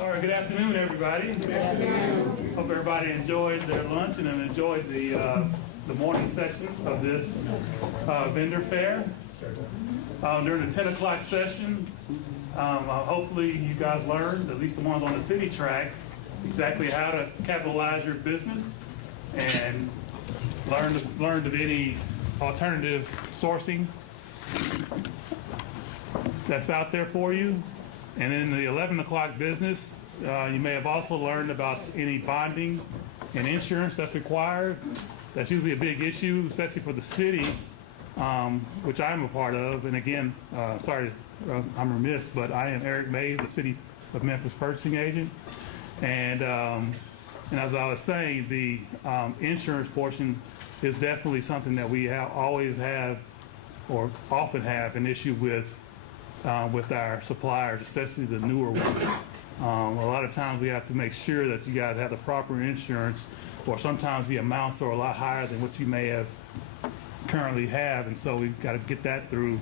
All right, good afternoon, everybody. Good afternoon. Hope everybody enjoyed their lunch and enjoyed the morning session of this vendor fair. During the 10 o'clock session, hopefully you guys learned, at least the ones on the city track, exactly how to capitalize your business and learned of any alternative sourcing that's out there for you. And in the 11 o'clock business, you may have also learned about any bonding and insurance that's required. That's usually a big issue, especially for the city, which I'm a part of. And again, sorry, I'm remiss, but I am Eric Mays, the City of Memphis purchasing agent. And as I was saying, the insurance portion is definitely something that we always have or often have an issue with our suppliers, especially the newer ones. A lot of times we have to make sure that you guys have the proper insurance, or sometimes the amounts are a lot higher than what you may have currently have, and so we've got to get that through.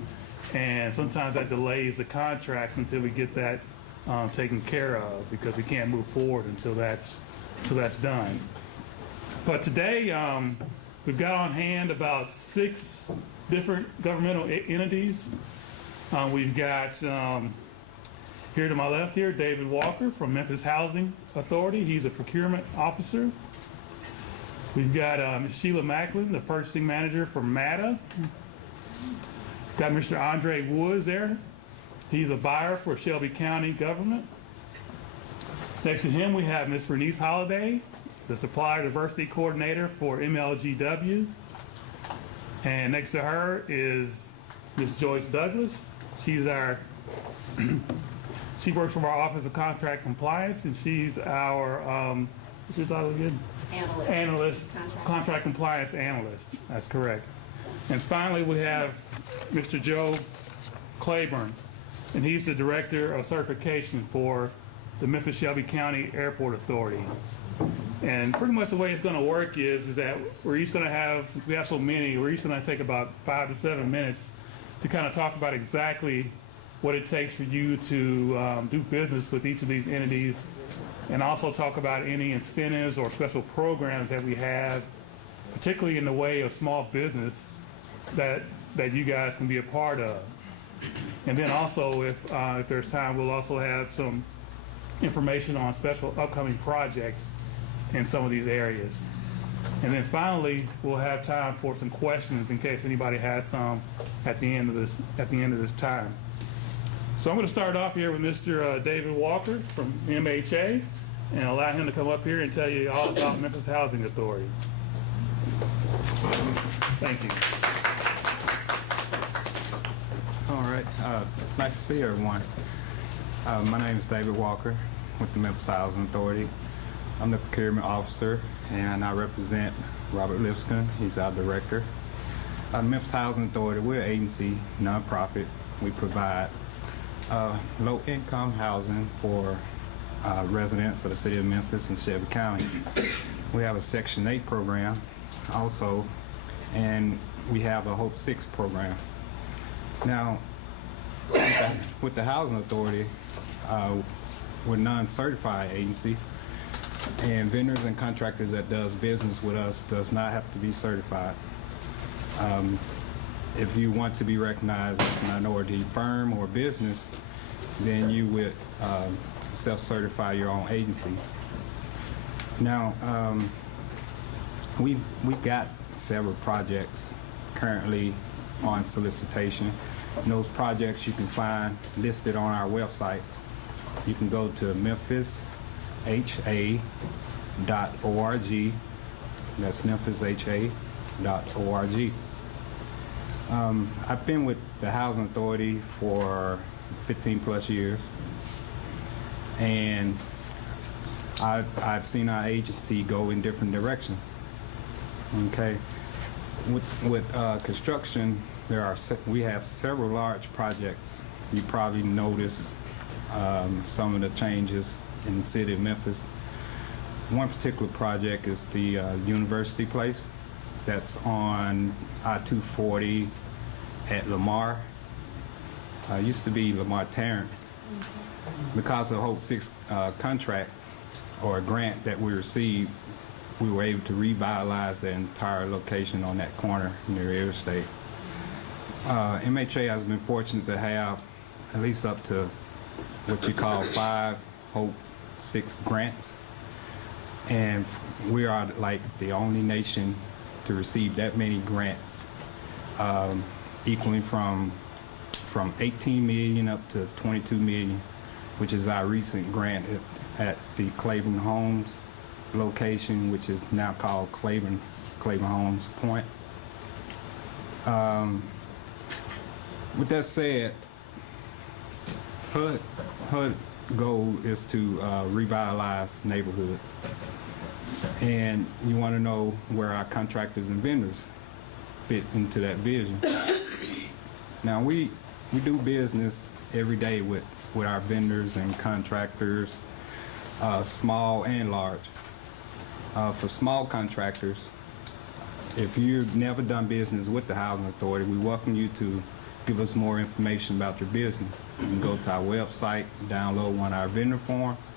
And sometimes that delays the contracts until we get that taken care of, because we can't move forward until that's done. But today we've got on hand about 6 different governmental entities. We've got here to my left here, David Walker from Memphis Housing Authority. He's a procurement officer. We've got Ms. Sheila Macklin, the purchasing manager for MATA. Got Mr. Andre Woods there. He's a buyer for Shelby County government. Next to him, we have Ms. Bernice Holliday, the Supplier Diversity Coordinator for MLGW. And next to her is Ms. Joyce Douglas. She's she works from our Office of Contract Compliance, and she's our, what's your title again? Analyst. Contract Compliance Analyst. That's correct. And finally, we have Mr. Joe Claiborne, and he's the Director of Certification for the Memphis Shelby County Airport Authority. And pretty much the way it's going to work is that we're each going to have, since we have so many, we're each going to take about 5 to 7 minutes to kind of talk about exactly what it takes for you to do business with each of these entities, and also talk about any incentives or special programs that we have, particularly in the way of small business, that you guys can be a part of. And then also, if there's time, we'll also have some information on special upcoming projects in some of these areas. And then finally, we'll have time for some questions in case anybody has some at the end of this time. So I'm going to start off here with Mr. David Walker from MHA, and allow him to come up here and tell you all about Memphis Housing Authority. Thank you. All right. Nice to see everyone. My name is David Walker with the Memphis Housing Authority. I'm the procurement officer, and I represent Robert Lipscomb. He's our director. Memphis Housing Authority, we're an agency, nonprofit. We provide low-income housing for residents of the city of Memphis and Shelby County. We have a Section 8 program also, and we have a Hope 6 program. Now, with the Housing Authority, we're a non-certified agency, and vendors and contractors that does business with us does not have to be certified. If you want to be recognized as a minority firm or business, then you would self-certify your own agency. Now, we've got several projects currently on solicitation. And those projects you can find listed on our website. You can go to memphisha.org. That's memphisha.org. I've been with the Housing Authority for 15 plus years, and I've seen our agency go in different directions. Okay, with construction, we have several large projects. You probably notice some of the changes in the city of Memphis. One particular project is the University Place that's on I-240 at Lamar. Used to be Lamar Terrence. because of Hope 6 contract or grant that we received, we were able to revitalize the entire location on that corner near the interstate. MHA has been fortunate to have at least up to what you call 5 Hope 6 grants. And we are like the only nation to receive that many grants, equaling from 18 million up to 22 million, which is our recent grant at the Claiborne Homes location, which is now called Claiborne Homes Point. With that said, HUD goal is to revitalize neighborhoods. And you want to know where our contractors and vendors fit into that vision. Now, we do business every day with our vendors and contractors, small and large. For small contractors, if you've never done business with the Housing Authority, we welcome you to give us more information about your business. You can go to our website, download one of our vendor forms,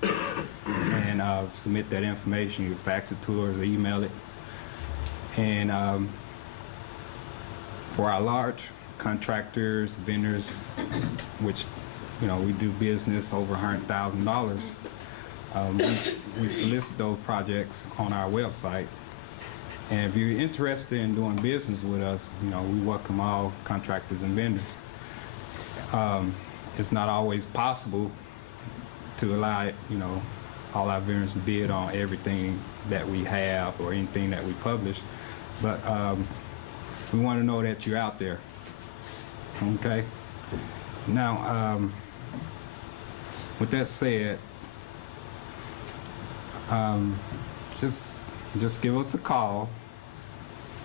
and submit that information. You fax it to us or email it. And for our large contractors, vendors, which we do business over $100,000, we solicit those projects on our website. And if you're interested in doing business with us, we welcome all contractors and vendors. It's not always possible to allow, all our vendors to bid on everything that we have or anything that we publish, but we want to know that you're out there. Okay. Now, with that said, just give us a call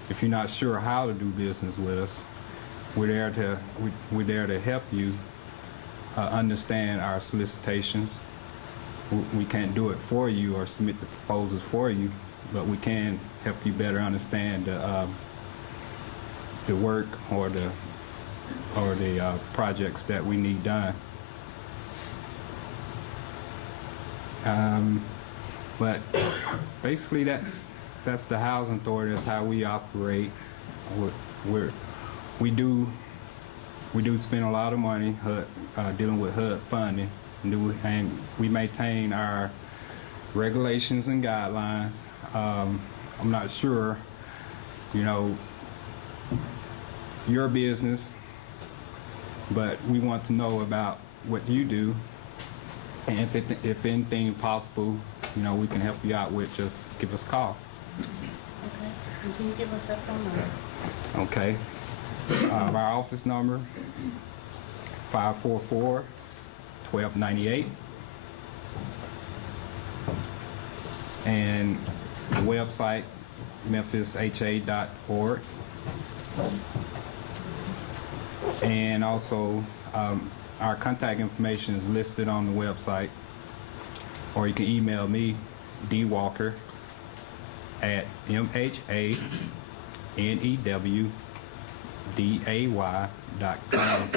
if you're not sure how to do business with us. We're there to help you understand our solicitations. We can't do it for you or submit the proposals for you, but we can help you better understand the work or the projects that we need done. But basically, that's the Housing Authority. That's how we operate. We do spend a lot of money dealing with HUD funding, and we maintain our regulations and guidelines. I'm not sure, your business, but we want to know about what you do, and if anything possible, we can help you out with, just give us a call. Okay. Can you give us that phone number? Okay. Our office number, 544-1298. And the website, memphisha.org. And also, our contact information is listed on the website, or you can email me, dwalker@mhnewday.com.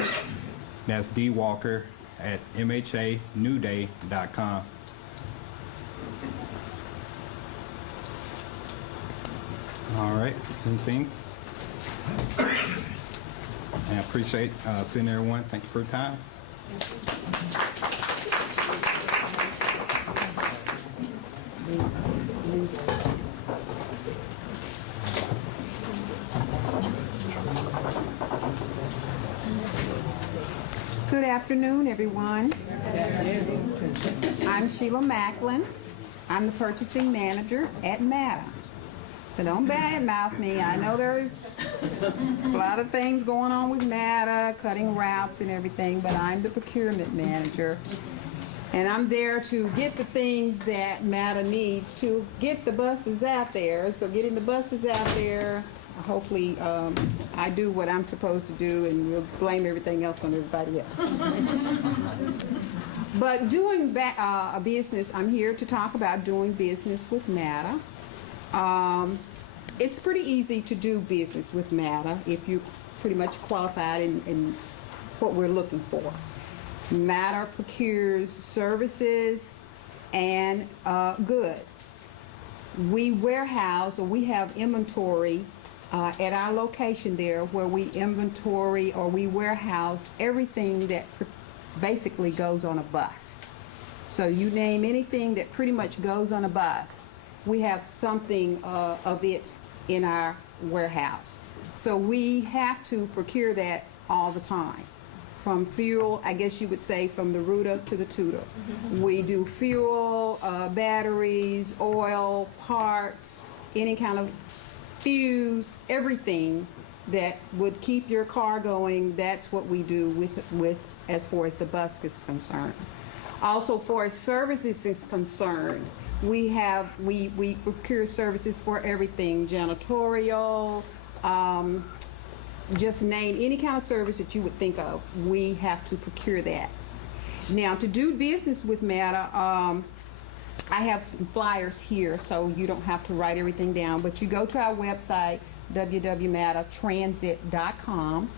That's dwalker@mhnewday.com. All right, anything? And I appreciate seeing everyone. Thank you for your time. Good afternoon, everyone. I'm Sheila Macklin. I'm the purchasing manager at MATA. So don't badmouth me. I know there's a lot of things going on with MATA, cutting routes and everything, but I'm the procurement manager. And I'm there to get the things that MATA needs to get the buses out there. So getting the buses out there, hopefully I do what I'm supposed to do, and we'll blame everything else on everybody else. But doing a business, I'm here to talk about doing business with MATA. It's pretty easy to do business with MATA if you're pretty much qualified in what we're looking for. Matter procures services and goods. We warehouse, or we have inventory at our location there, where we inventory or we warehouse everything that basically goes on a bus. So you name anything that pretty much goes on a bus, we have something of it in our warehouse. So we have to procure that all the time. From fuel, I guess you would say from the rooter to the tutor. We do fuel, batteries, oil, parts, any kind of fuse, everything that would keep your car going. That's what we do with as far as the bus is concerned. Also, for as services is concerned, we procure services for everything, janitorial, just name any kind of service that you would think of, we have to procure that. Now, to do business with MATA, I have flyers here, so you don't have to write everything down, but you go to our website, www.matatransit.com,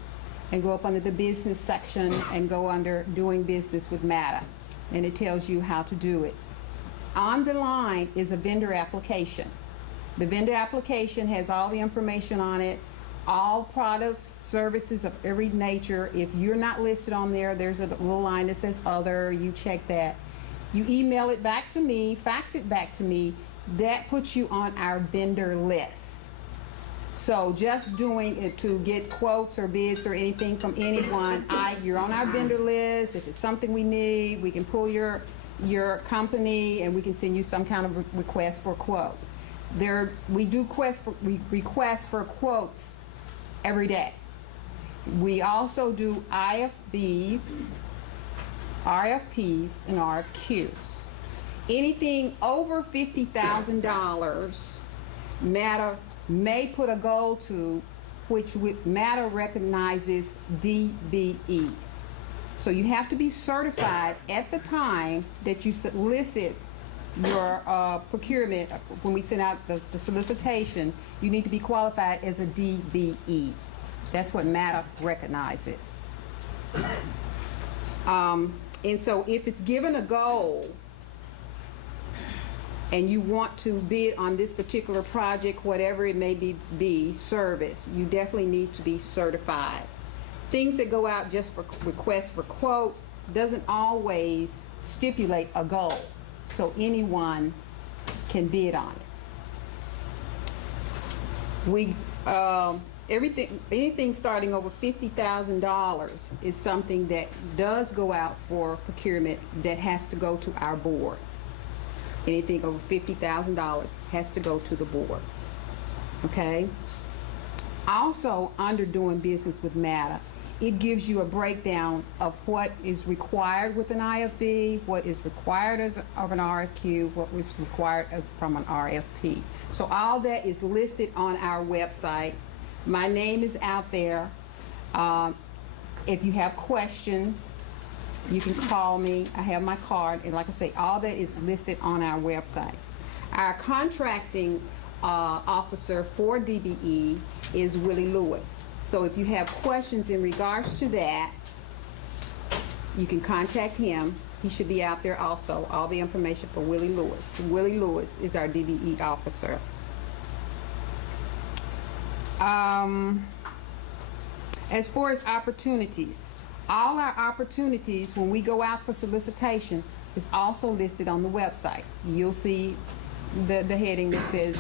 and go up under the business section and go under doing business with MATA, and it tells you how to do it. On the line is a vendor application. The vendor application has all the information on it, all products, services of every nature. If you're not listed on there, there's a little line that says other, you check that. You email it back to me, fax it back to me, that puts you on our vendor list. So just doing it to get quotes or bids or anything from anyone, you're on our vendor list. If it's something we need, we can pull your company and we can send you some kind of request for a quote. We do requests for quotes every day. We also do RFPs, and RFQs. Anything over $50,000, MATA may put a goal to, which MATA recognizes DBEs. So you have to be certified at the time that you solicit your procurement. When we send out the solicitation, you need to be qualified as a DBE. That's what MATA recognizes. And so if it's given a goal and you want to bid on this particular project, whatever it may be service, you definitely need to be certified. Things that go out just for requests for quote doesn't always stipulate a goal, so anyone can bid on it. Anything starting over $50,000 is something that does go out for procurement that has to go to our board. Anything over $50,000 has to go to the board. Okay? Also, under doing business with MATA, it gives you a breakdown of what is required with an IFB, what is required of an RFQ, what is required from an RFP. So all that is listed on our website. My name is out there. If you have questions, you can call me. I have my card, and like I say, all that is listed on our website. Our contracting officer for DBE is Willie Lewis. So if you have questions in regards to that, you can contact him. He should be out there also. All the information for Willie Lewis. Willie Lewis is our DBE officer. As far as opportunities, all our opportunities when we go out for solicitation is also listed on the website. You'll see the heading that says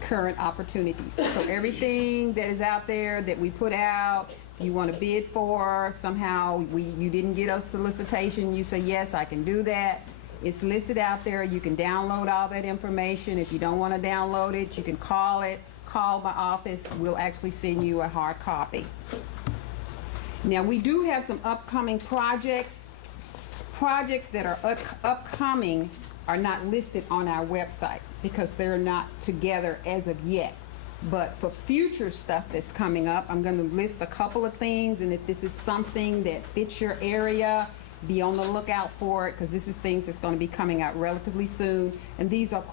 current opportunities. So everything that is out there that we put out, you want to bid for, somehow you didn't get a solicitation, you say, yes, I can do that. It's listed out there. You can download all that information. If you don't want to download it, you can call my office. We'll actually send you a hard copy. Now, we do have some upcoming projects. Projects that are upcoming are not listed on our website because they're not together as of yet. But for future stuff that's coming up, I'm going to list a couple of things, and if this is something that fits your area, be on the lookout for it, because this is things that's going to be coming out relatively soon. And these are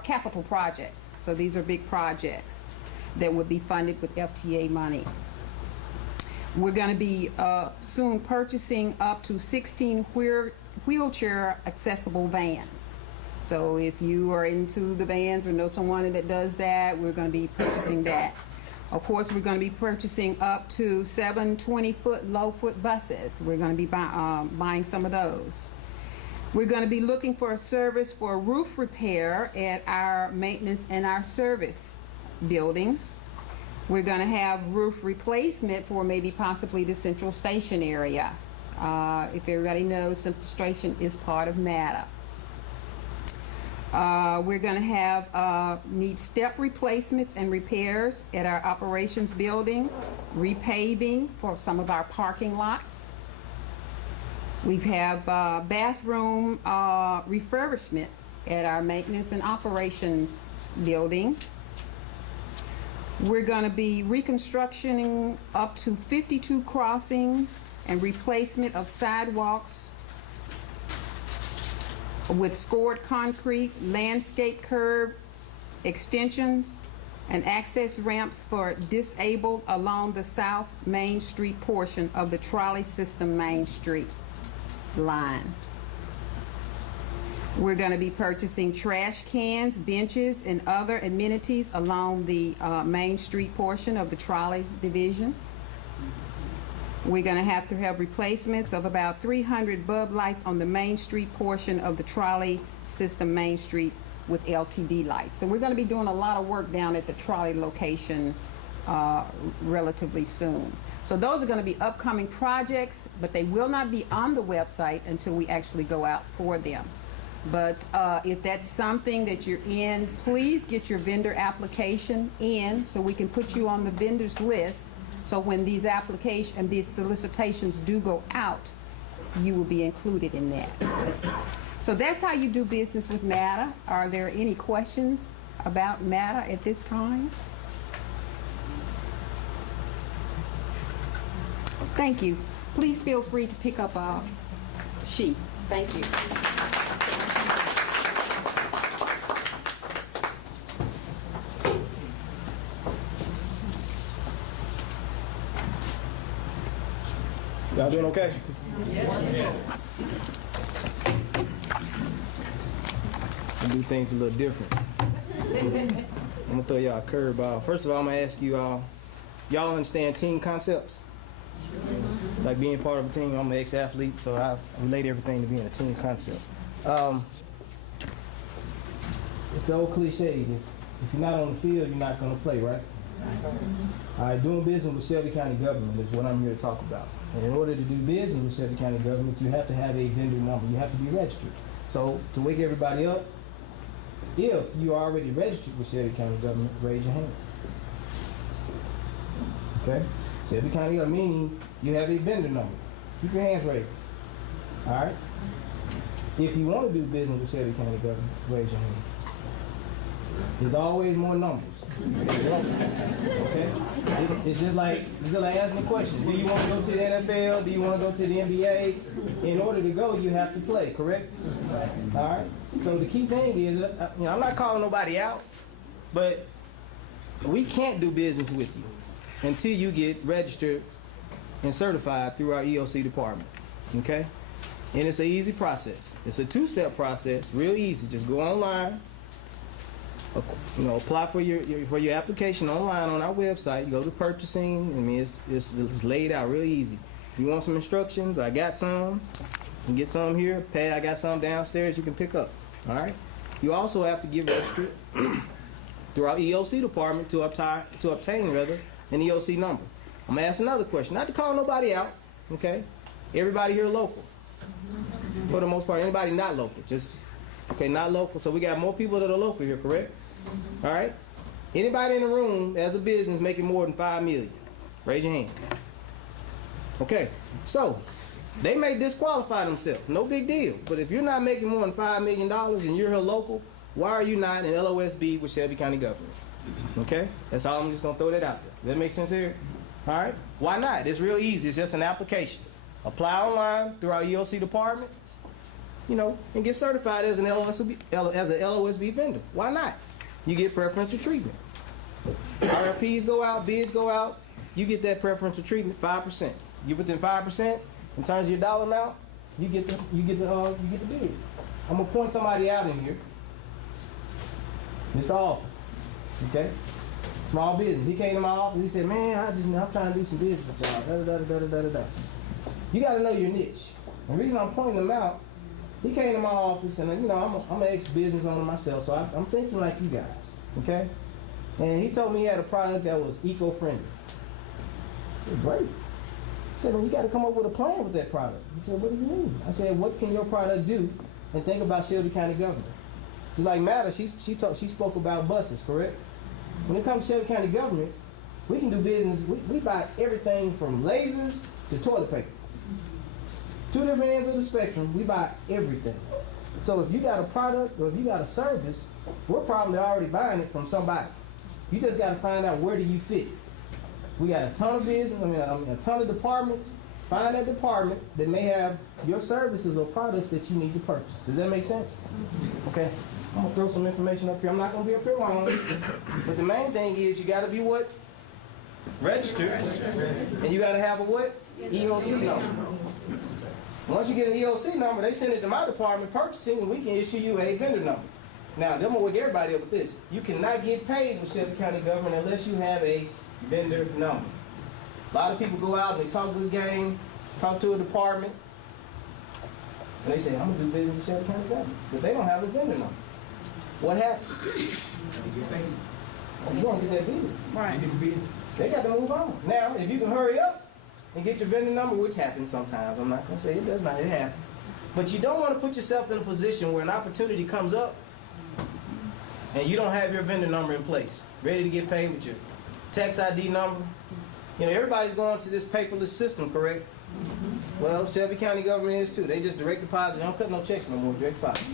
capital projects, so these are big projects that would be funded with FTA money. We're going to be soon purchasing up to 16 wheelchair accessible vans. So if you are into the vans or know someone that does that, we're going to be purchasing that. Of course, we're going to be purchasing up to 7 20-foot low-foot buses. We're going to be buying some of those. We're going to be looking for a service for roof repair at our maintenance and our service buildings. We're going to have roof replacement for maybe possibly the Central Station area. If everybody knows, Central Station is part of MATA. We're going to have need step replacements and repairs at our operations building, repaving for some of our parking lots. We have bathroom refurbishment at our maintenance and operations building. We're going to be reconstructing up to 52 crossings and replacement of sidewalks with scored concrete, landscape curb extensions, and access ramps for disabled along the South Main Street portion of the trolley system Main Street line. We're going to be purchasing trash cans, benches, and other amenities along the Main Street portion of the trolley division. We're going to have replacements of about 300 bulb lights on the Main Street portion of the trolley system Main Street with LTD lights. So we're going to be doing a lot of work down at the trolley location relatively soon. So those are going to be upcoming projects, but they will not be on the website until we actually go out for them. But if that's something that you're in, please get your vendor application in so we can put you on the vendors list. So when these solicitations do go out, you will be included in that. So that's how you do business with MATA. Are there any questions about MATA at this time? Thank you. Please feel free to pick up a sheet. Thank you. Y'all doing okay? Yes. I do things a little different. I'm gonna throw y'all a curveball. First of all, I'm gonna ask you all, y'all understand team concepts? Like being part of a team. I'm an ex-athlete, so I relate everything to being a team concept. It's the old cliche, if you're not on the field, you're not gonna play, right? All right, doing business with Shelby County government is what I'm here to talk about. And in order to do business with Shelby County government, you have to have a vendor number. You have to be registered. So to wake everybody up, if you are already registered with Shelby County government, raise your hand. Okay? Shelby County government, meaning you have a vendor number. Keep your hands raised. All right? If you want to do business with Shelby County government, raise your hand. There's always more numbers. Okay? It's just like asking a question. Do you want to go to the NFL? Do you want to go to the NBA? In order to go, you have to play, correct? All right? So the key thing is, I'm not calling nobody out, but we can't do business with you until you get registered and certified through our EOC department, okay? And it's an easy process. It's a two-step process, real easy. Just go online, apply for your application online on our website. You go to purchasing. I mean, it's laid out real easy. If you want some instructions, I got some. You can get some here. Pat, I got some downstairs you can pick up. All right. You also have to get registered through our EOC department to obtain an EOC number. I'm gonna ask another question. Not to call nobody out. Okay. Everybody here local. For the most part, anybody not local. Not local. So we got more people that are local here, correct? All right. Anybody in the room as a business making more than $5 million? Raise your hand. Okay. So they may disqualify themselves. No big deal. But if you're not making more than $5 million and you're here local, why are you not in LOSB with Shelby County government? Okay. That's all. I'm just gonna throw that out there. Does that make sense here? All right. Why not? It's real easy. It's just an application. Apply online through our EOC department. And get certified as an LOSB vendor. Why not? You get preferential treatment. RFPs go out, bids go out, you get that preferential treatment, 5%. You're within 5% in terms of your dollar amount, you get the bid. I'm gonna point somebody out in here. Mr. Alton, okay? Small business. He came to my office. He said, "Man, I'm trying to do some business with y'all." You got to know your niche. The reason I'm pointing him out, he came to my office, and you know I'm an ex-business owner myself, so I'm thinking like you guys, okay? And he told me he had a product that was eco-friendly. I said, "Great." I said, "Well, you got to come up with a plan with that product." He said, "What do you mean?" I said, "What can your product do?" And think about Shelby County government. Just like Matter, she spoke about buses, correct? When it comes to Shelby County government, we can do business. We buy everything from lasers to toilet paper. Two different ends of the spectrum. We buy everything. So if you got a product or if you got a service, we're probably already buying it from somebody. You just got to find out where do you fit. We got a ton of business. A ton of departments. Find that department that may have your services or products that you need to purchase. Does that make sense? Okay. I'm gonna throw some information up here. I'm not gonna be up here long, but the main thing is you gotta be what? Registered. And you gotta have a what? EOC number. Once you get an EOC number, they send it to my department purchasing, and we can issue you a vendor number. Now, I'm gonna wake everybody up with this. You cannot get paid with Shelby County government unless you have a vendor number. A lot of people go out and they talk good game, talk to a department, and they say, "I'm gonna do business with Shelby County government," but they don't have a vendor number. What happened? You don't get that business. Right. They got to move on. Now, if you can hurry up and get your vendor number, which happens sometimes, I'm not going to say it does not, it happens. But you don't want to put yourself in a position where an opportunity comes up and you don't have your vendor number in place, ready to get paid with your tax ID number. You know, everybody's going to this paperless system, correct? Well, Shelby County government is too. They just direct deposit. They don't cut no checks no more, direct deposit.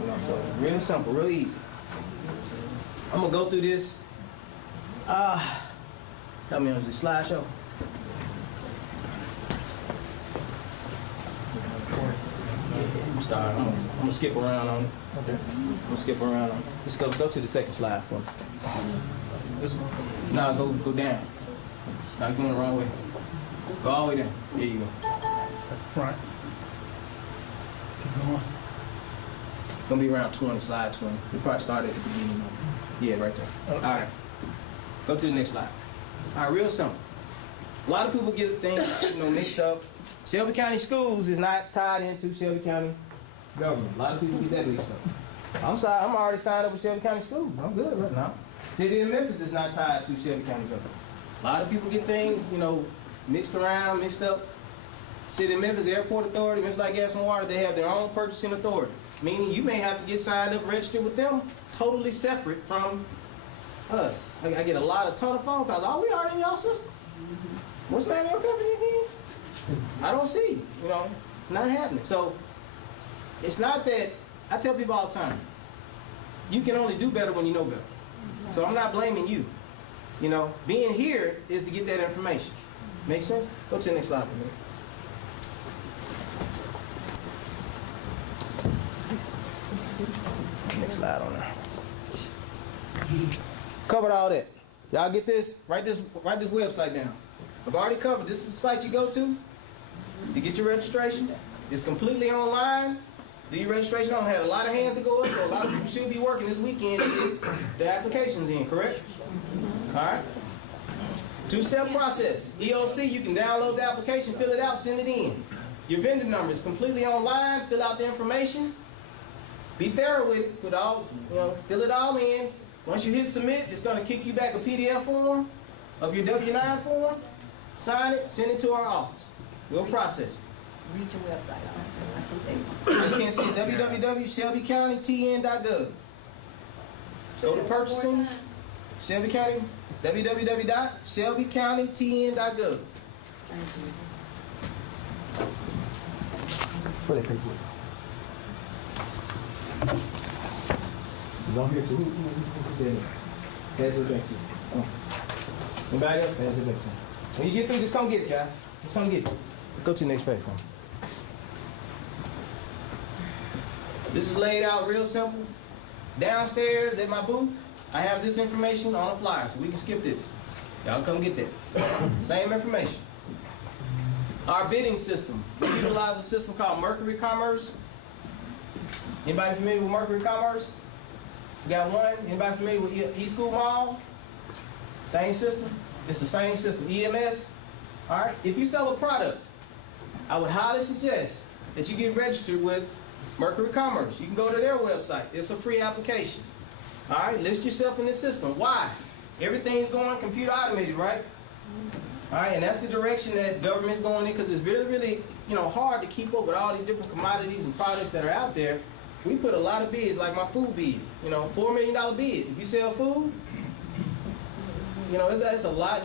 You know, so real simple, real easy. I'm gonna go through this. Help me on this slideshow. I'm gonna skip around on it. Okay. I'm gonna skip around on it. Let's go to the second slide for me. This one? No, go down. No, you're going the wrong way. Go all the way down. There you go. At the front. Keep going. It's gonna be around 20, slide 20. We probably started at the beginning. Yeah, right there. Okay. All right. Go to the next slide. All right, real simple. A lot of people get things, mixed up. Shelby County Schools is not tied into Shelby County government. A lot of people get that mixed up. I'm sorry, I'm already signed up with Shelby County Schools. I'm good right now. City of Memphis is not tied to Shelby County government. A lot of people get things, mixed around, mixed up. City of Memphis Airport Authority, Memphis Light, Gas and Water, they have their own purchasing authority. Meaning you may have to get signed up, registered with them, totally separate from us. I get a ton of phone calls. Oh, we already in y'all system. What's the name of your company again? I don't see, not happening. So it's not that, I tell people all the time, you can only do better when you know better. So I'm not blaming you. Being here is to get that information. Make sense? Go to the next slide for me. Next slide on there. Covered all that. Y'all get this? Write this website down. I've already covered. This is the site you go to get your registration. It's completely online. Do your registration. I don't have a lot of hands to go up, so a lot of people should be working this weekend to get their applications in, correct? All right. 2-step process. EOC, you can download the application, fill it out, send it in. Your vendor number is completely online. Fill out the information. Be thorough with it. Fill it all in. Once you hit submit, it's going to kick you back a PDF form of your W-9 form. Sign it, send it to our office. We'll process it. Read your website. You can see www.shelbycountytn.gov. Go to purchasing, Shelby County, www.shelbycountytn.gov. Where they paperwork? It's on here too. Who's in there? Pass it back to you. Anybody else? Pass it back to you. When you get through, just come get it, guys. Just come get it. Go to the next page for me. This is laid out real simple. Downstairs at my booth, I have this information on a flyer, so we can skip this. Y'all come get that. Same information. Our bidding system. We utilize a system called Mercury Commerce. Anybody familiar with Mercury Commerce? We got one. Anybody familiar with eSchool Mall? Same system. It's the same system. EMS. All right. If you sell a product, I would highly suggest that you get registered with Mercury Commerce. You can go to their website. It's a free application. All right. List yourself in this system. Why? Everything's going computer automated, right? All right. And that's the direction that government's going in, because it's really, really, hard to keep up with all these different commodities and products that are out there. We put a lot of bids, like my food bid. $4 million bid. If you sell food, it's a lot.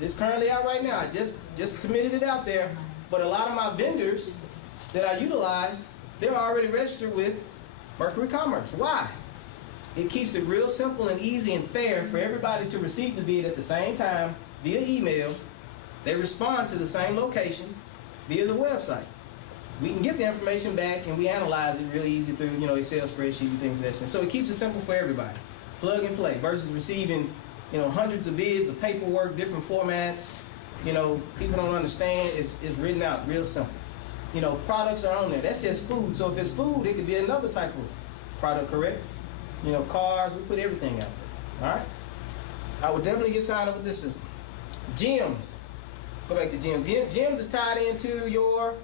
It's currently out right now. I just submitted it out there. But a lot of my vendors that I utilize, they're already registered with Mercury Commerce. Why? It keeps it real simple and easy and fair for everybody to receive the bid at the same time via email. They respond to the same location via the website. We can get the information back and we analyze it really easy through, Excel spreadsheet and things of that sense. So it keeps it simple for everybody. Plug and play versus receiving, hundreds of bids of paperwork, different formats. People don't understand. It's written out real simple. Products are on there. That's just food. So if it's food, it could be another type of product, correct? Cars, we put everything out there. All right? I would definitely get signed up with this system. Gyms. Go back to gyms. Gyms is tied into your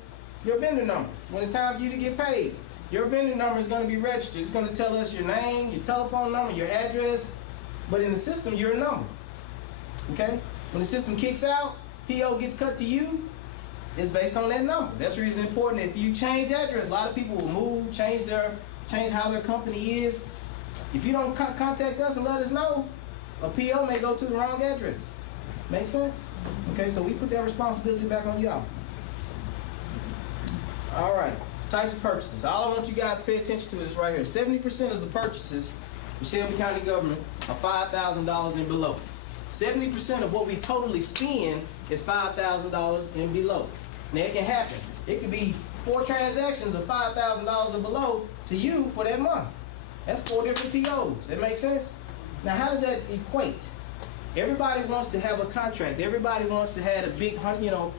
vendor number. When it's time for you to get paid, your vendor number is going to be registered. It's going to tell us your name, your telephone number, your address. But in the system, you're a number. Okay? When the system kicks out, PO gets cut to you, it's based on that number. That's the reason it's important. If you change address, a lot of people will move, change how their company is. If you don't contact us and let us know, a PO may go to the wrong address. Make sense? Okay, so we put that responsibility back on y'all. All right, types of purchases. All I want you guys to pay attention to is right here. 70% of the purchases for Shelby County government are $5,000 and below. 70% of what we totally spend is $5,000 and below. Now it can happen. It could be 4 transactions of $5,000 or below to you for that month. That's 4 different POs. That makes sense? Now how does that equate? Everybody wants to have a contract. Everybody wants to have a big, $100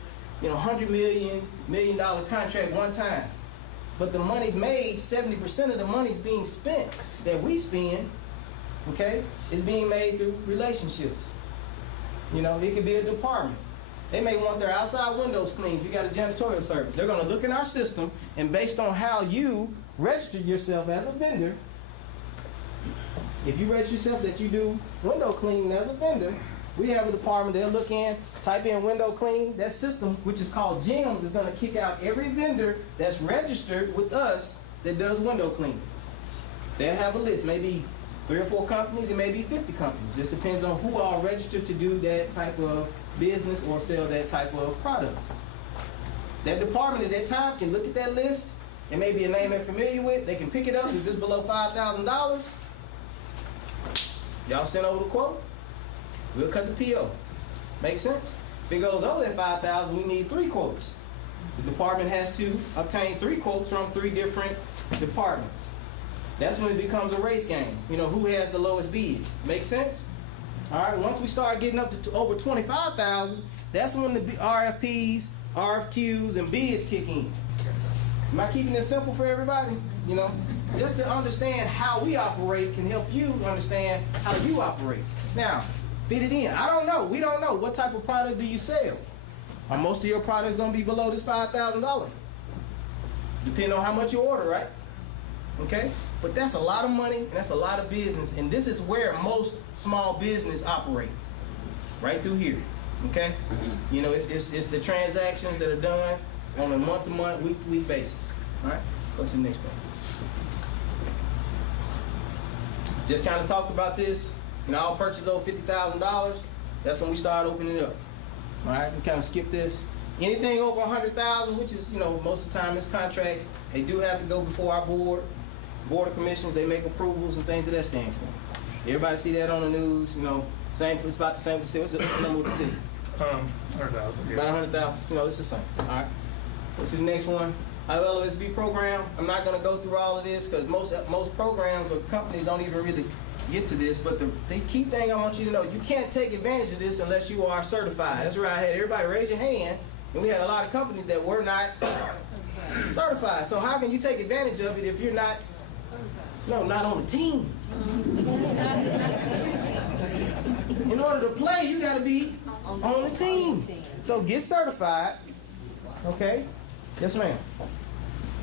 million contract one time. But the money's made, 70% of the money's being spent that we spend, okay, is being made through relationships. It could be a department. They may want their outside windows cleaned if you got a janitorial service. They're going to look in our system, and based on how you registered yourself as a vendor, if you register yourself that you do window cleaning as a vendor, we have a department, they'll look in, type in window clean. That system, which is called GEMS, is going to kick out every vendor that's registered with us that does window cleaning. They'll have a list, maybe 3 or 4 companies, it may be 50 companies. Just depends on who are registered to do that type of business or sell that type of product. That department at that time can look at that list. It may be a name they're familiar with. They can pick it up if it's below $5,000. Y'all send over the quote. We'll cut the PO. Make sense? If it goes over that $5,000, we need 3 quotes. The department has to obtain 3 quotes from 3 different departments. That's when it becomes a race game. Who has the lowest bid. Make sense? All right, once we start getting up to over $25,000, that's when the RFPs, RFQs, and bids kick in. Am I keeping this simple for everybody? Just to understand how we operate can help you understand how you operate. Now, fit it in. I don't know. We don't know. What type of product do you sell? Are most of your products going to be below this $5,000? Depending on how much you order, right? Okay? But that's a lot of money, and that's a lot of business, and this is where most small business operate. Right through here. Okay? It's the transactions that are done on a month-to-month, week-to-week basis. All right? Go to the next one. Just kind of talked about this. All purchases over $50,000, that's when we start opening it up. All right? We kind of skip this. Anything over $100,000, which is, most of the time it's contracts, they do have to go before our board of commissions. They make approvals and things of that standpoint. Everybody see that on the news, same. It's about the same. What's the number with the city? 100,000. About 100,000. It's the same. All right. Go to the next one. Our LOSB program. I'm not going to go through all of this because most programs or companies don't even really get to this, but the key thing I want you to know, you can't take advantage of this unless you are certified. That's right, I had everybody raise your hand, and we had a lot of companies that were not certified. So how can you take advantage of it if you're not, not on the team? In order to play, you gotta be on the team. So get certified, okay? Yes, ma'am.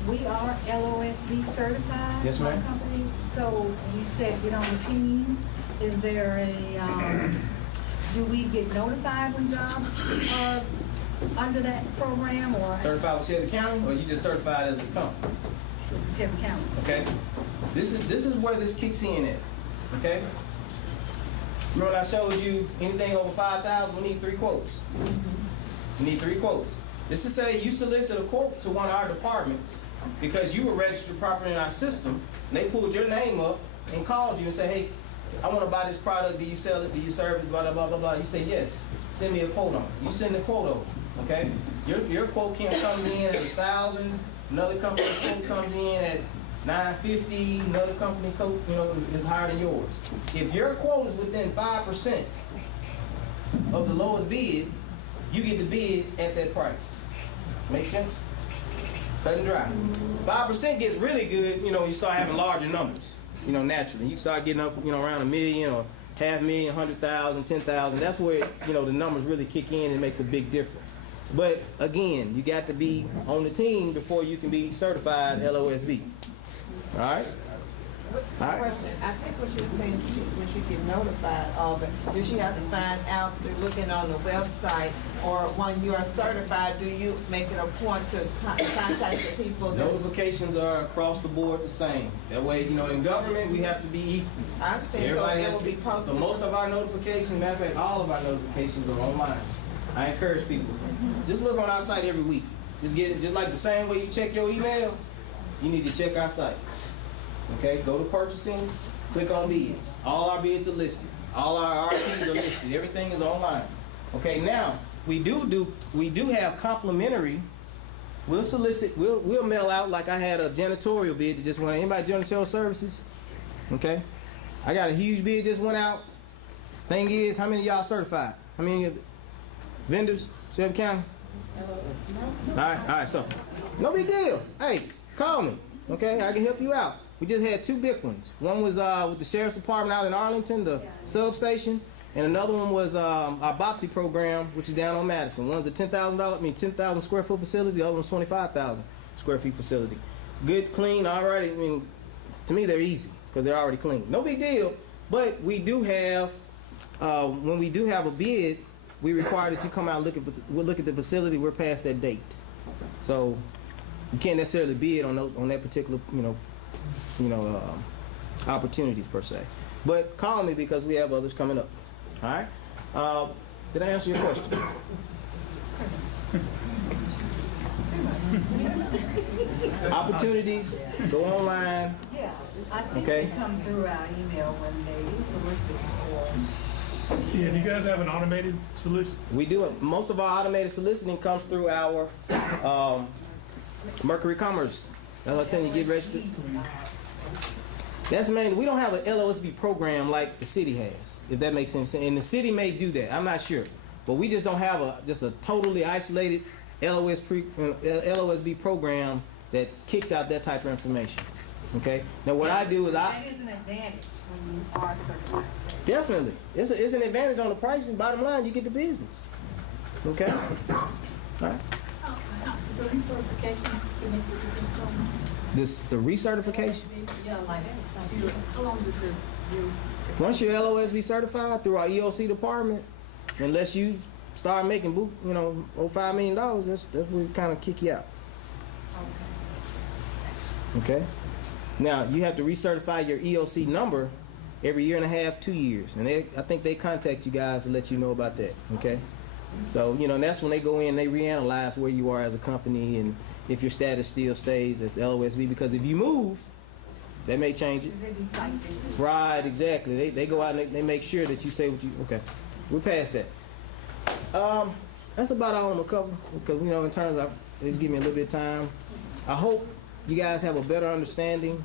We are LOSB certified. Yes, ma'am. my company. So you said get on the team. Is there a, do we get notified when jobs are under that program or Certified with Shelby County, or you just certified as a company? Shelby County? Okay? This is where this kicks in at. Okay? Remember I showed you anything over 5,000, we need 3 quotes. We need 3 quotes. This is say you solicit a quote to one of our departments because you were registered properly in our system, and they pulled your name up and called you and said, hey, I want to buy this product. Do you sell it? Do you serve it? Blah, blah, blah, blah, blah. You say yes. Send me a quote on it. You send the quote over. Okay? Your quote comes in at 1,000. Another company quote comes in at 950. Another company quote, is higher than yours. If your quote is within 5% of the lowest bid, you get the bid at that price. Make sense? Cut and dry. 5% gets really good, when you start having larger numbers, naturally. You start getting up, around 1 million or $500,000, 100,000, 10,000. That's where, the numbers really kick in and makes a big difference. But again, you got to be on the team before you can be certified LOSB. All right? All right. I think what you're saying, when she get notified of it, does she have to find out through looking on the website, or when you are certified, do you make it a point to contact the people? Notifications are across the board the same. That way, in government, we have to be equal. I understand, so Everybody it has will to be posted. So most of our notifications, matter of fact, all of our notifications are online. I encourage people, just look on our site every week. Just like the same way you check your email, you need to check our site. Okay, go to purchasing, click on bids. All our bids are listed. All our RFPs are listed. Everything is online. Okay, now we do have complimentary. We'll solicit. We'll mail out, like I had a janitorial bid that just went out. Anybody janitorial services? Okay, I got a huge bid just went out. Thing is, how many of y'all certified? How many of the vendors, Shelby County? All right. So no big deal. Hey, call me. Okay, I can help you out. We just had 2 big ones. One was with the Sheriff's Department out in Arlington, the substation, and another one was our BOPSI program, which is down on Madison. One's a $10,000 square foot facility. The other one's 25,000 square feet facility. Good, clean, all right. To me, they're easy because they're already clean. No big deal. But we do have, when we do have a bid, we require that you come out and look at the facility. We're past that date, so you can't necessarily bid on that particular opportunities per se. But call me because we have others coming up. All right. Did I answer your question? Opportunities. Go online. Yeah, I think Okay. they come through our email when they solicit for. Yeah, do you guys have an automated solution? We do. Most of our automated soliciting comes through our Mercury Commerce. That's what I tell you, get registered. That's mainly, we don't have an LOSB program like the city has, if that makes sense. And the city may do that, I'm not sure. But we just don't have just a totally isolated LOSB program that kicks out that type of information. Okay? Now what I do is That is an advantage when you are certified. definitely, it's an advantage on the pricing. Bottom line, you get the business. Okay? All right. So recertification, The recertification, yeah, like, how long does it do? once you're LOSB certified through our EOC department, unless you start making over $5 million, that's where we kind of kick you out. Okay. Now you have to recertify your EOC number every 1.5 years, 2 years, and I think they contact you guys to let you know about that. Okay. So that's when they go in, they reanalyze where you are as a company and if your status still stays as LOSB. Because if you move, they may change it. They do site visits. Right, exactly. They go out and they make sure that you say what you. Okay, we're past that. That's about all I'm gonna cover because in terms of just give me a little bit of time. I hope you guys have a better understanding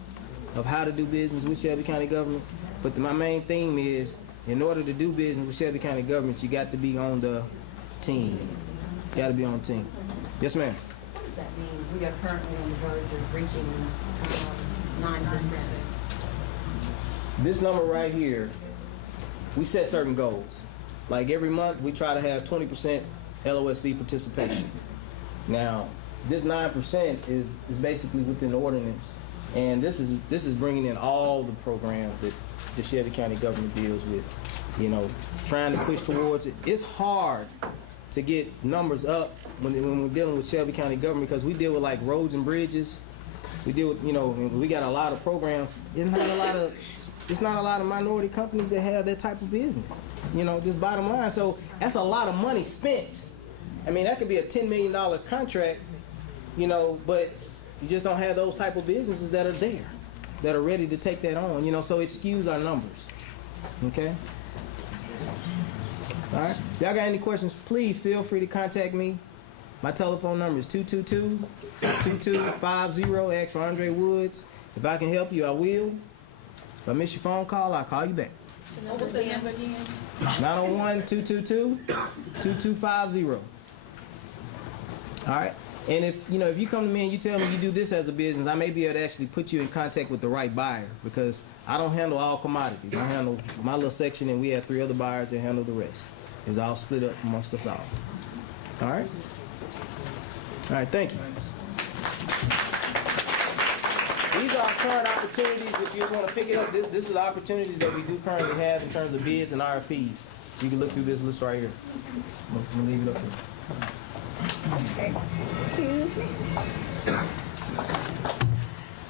of how to do business with Shelby County government. But my main theme is, in order to do business with Shelby County government, you got to be on the team. Got to be on the team. Yes, ma'am. What does that mean? We are currently on the verge of reaching 9%. This number right here, we set certain goals. Like every month, we try to have 20% LOSB participation. Now, this 9% is basically within the ordinance, and this is bringing in all the programs that the Shelby County government deals with. You know, trying to push towards it. It's hard to get numbers up when we're dealing with Shelby County government, because we deal with like roads and bridges. We deal with, you know, we got a lot of programs. It's not a lot of minority companies that have that type of business. You know, just bottom line. So that's a lot of money spent. I mean, that could be a $10 million contract, you know, but you just don't have those type of businesses that are there, that are ready to take that on, you know, so it skews our numbers. Okay? All right. Y'all got any questions, please feel free to contact me. My telephone number is 222-2250. Ask for Andre Woods. If I can help you, I will. If I miss your phone call, I'll call you back. What was the number again? 901-222-2250. All right. And if you come to me and you tell me you do this as a business, I may be able to actually put you in contact with the right buyer, because I don't handle all commodities. I handle my little section, and we have 3 other buyers that handle the rest. It's all split up amongst us all. All right. All right, thank you. These are our current opportunities. If you want to pick it up, this is the opportunities that we do currently have in terms of bids and RFPs. You can look through this list right here. I'm going to leave it up here. Excuse me.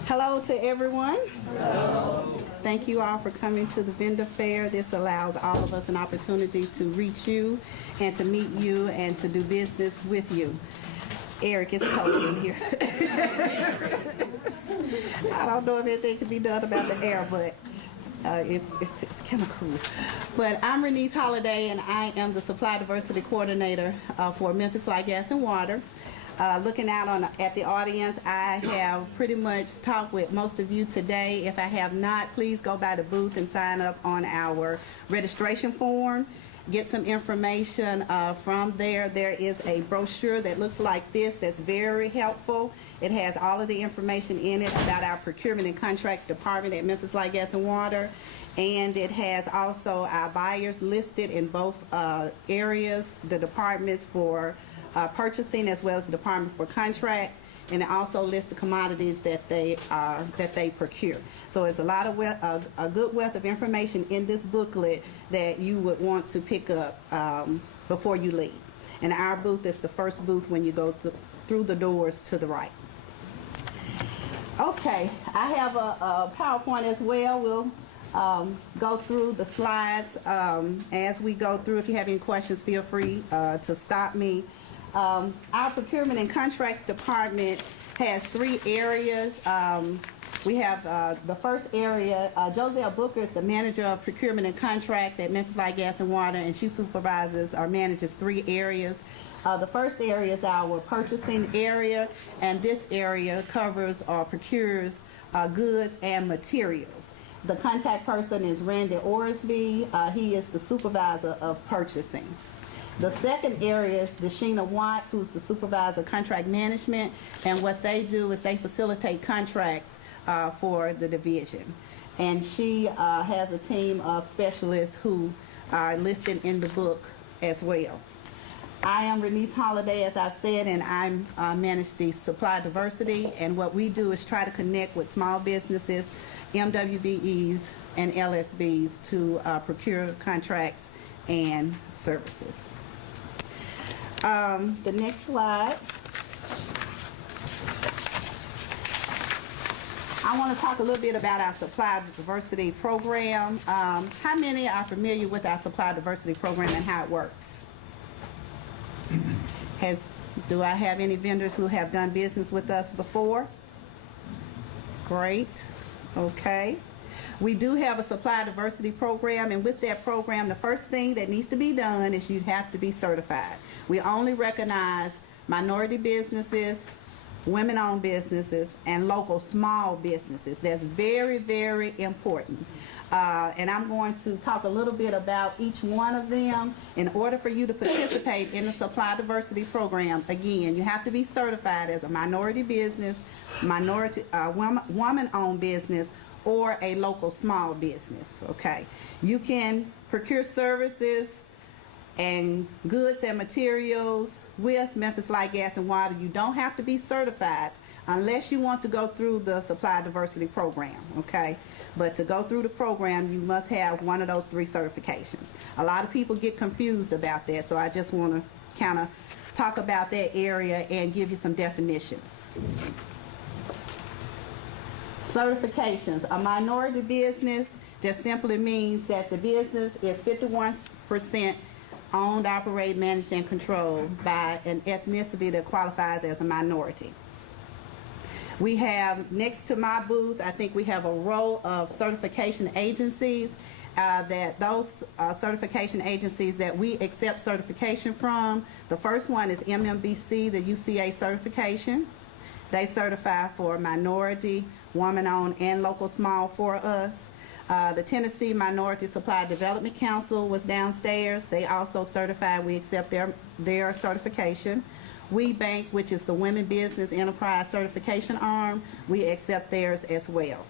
Hello to everyone. Hello. Thank you all for coming to the vendor fair. This allows all of us an opportunity to reach you and to meet you and to do business with you. Eric, it's cold in here. I don't know if anything can be done about the air, but it's kind of cool. But I'm Renese Holiday, and I am the Supply Diversity Coordinator for Memphis Light, Gas, and Water. Looking out at the audience, I have pretty much talked with most of you today. If I have not, please go by the booth and sign up on our registration form. Get some information from there. There is a brochure that looks like this that's very helpful. It has all of the information in it about our procurement and contracts department at Memphis Light, Gas, and Water. And it has also our buyers listed in both areas, the departments for purchasing as well as the department for contracts. And it also lists the commodities that they procure. So it's a lot of a good wealth of information in this booklet that you would want to pick up before you leave. And our booth is the first booth when you go through the doors to the right. Okay, I have a PowerPoint as well. We'll go through the slides as we go through. If you have any questions, feel free to stop me. Our procurement and contracts department has 3 areas. We have the first area, Joselle Booker is the manager of procurement and contracts at Memphis Light, Gas, and Water, and she supervises or manages 3 areas. The first area is our purchasing area, and this area covers or procures goods and materials. The contact person is Randy Orsby. He is the supervisor of purchasing. The second area is Deshina Watts, who's the supervisor of contract management, and what they do is they facilitate contracts for the division. And she has a team of specialists who are listed in the book as well. I am Renese Holiday, as I've said, and I manage the Supply Diversity, and what we do is try to connect with small businesses, MWBEs, and LSBs to procure contracts and services. The next slide. I want to talk a little bit about our Supply Diversity program. How many are familiar with our Supply Diversity program and how it works? Do I have any vendors who have done business with us before? Great. Okay. We do have a Supply Diversity program, and with that program, the first thing that needs to be done is you have to be certified. We only recognize minority businesses, women-owned businesses, and local small businesses. That's very, very important. And I'm going to talk a little bit about each one of them. In order for you to participate in the Supply Diversity Program, again, you have to be certified as a minority business, woman-owned business, or a local small business, okay? You can procure services and goods and materials with Memphis Light, Gas, and Water. You don't have to be certified unless you want to go through the Supply Diversity Program, okay? But to go through the program, you must have one of those 3 certifications. A lot of people get confused about that, so I just want to kind of talk about that area and give you some definitions. Certifications. A minority business just simply means that the business is 51% owned, operated, managed, and controlled by an ethnicity that qualifies as a minority. We have, next to my booth, I think we have a row of certification agencies those certification agencies that we accept certification from. The first one is MMBC, the UCA certification. They certify for minority, woman-owned, and local small for us. The Tennessee Minority Supply Development Council was downstairs. They also certify, we accept their certification. We Bank, which is the Women Business Enterprise Certification Arm, we accept theirs as well.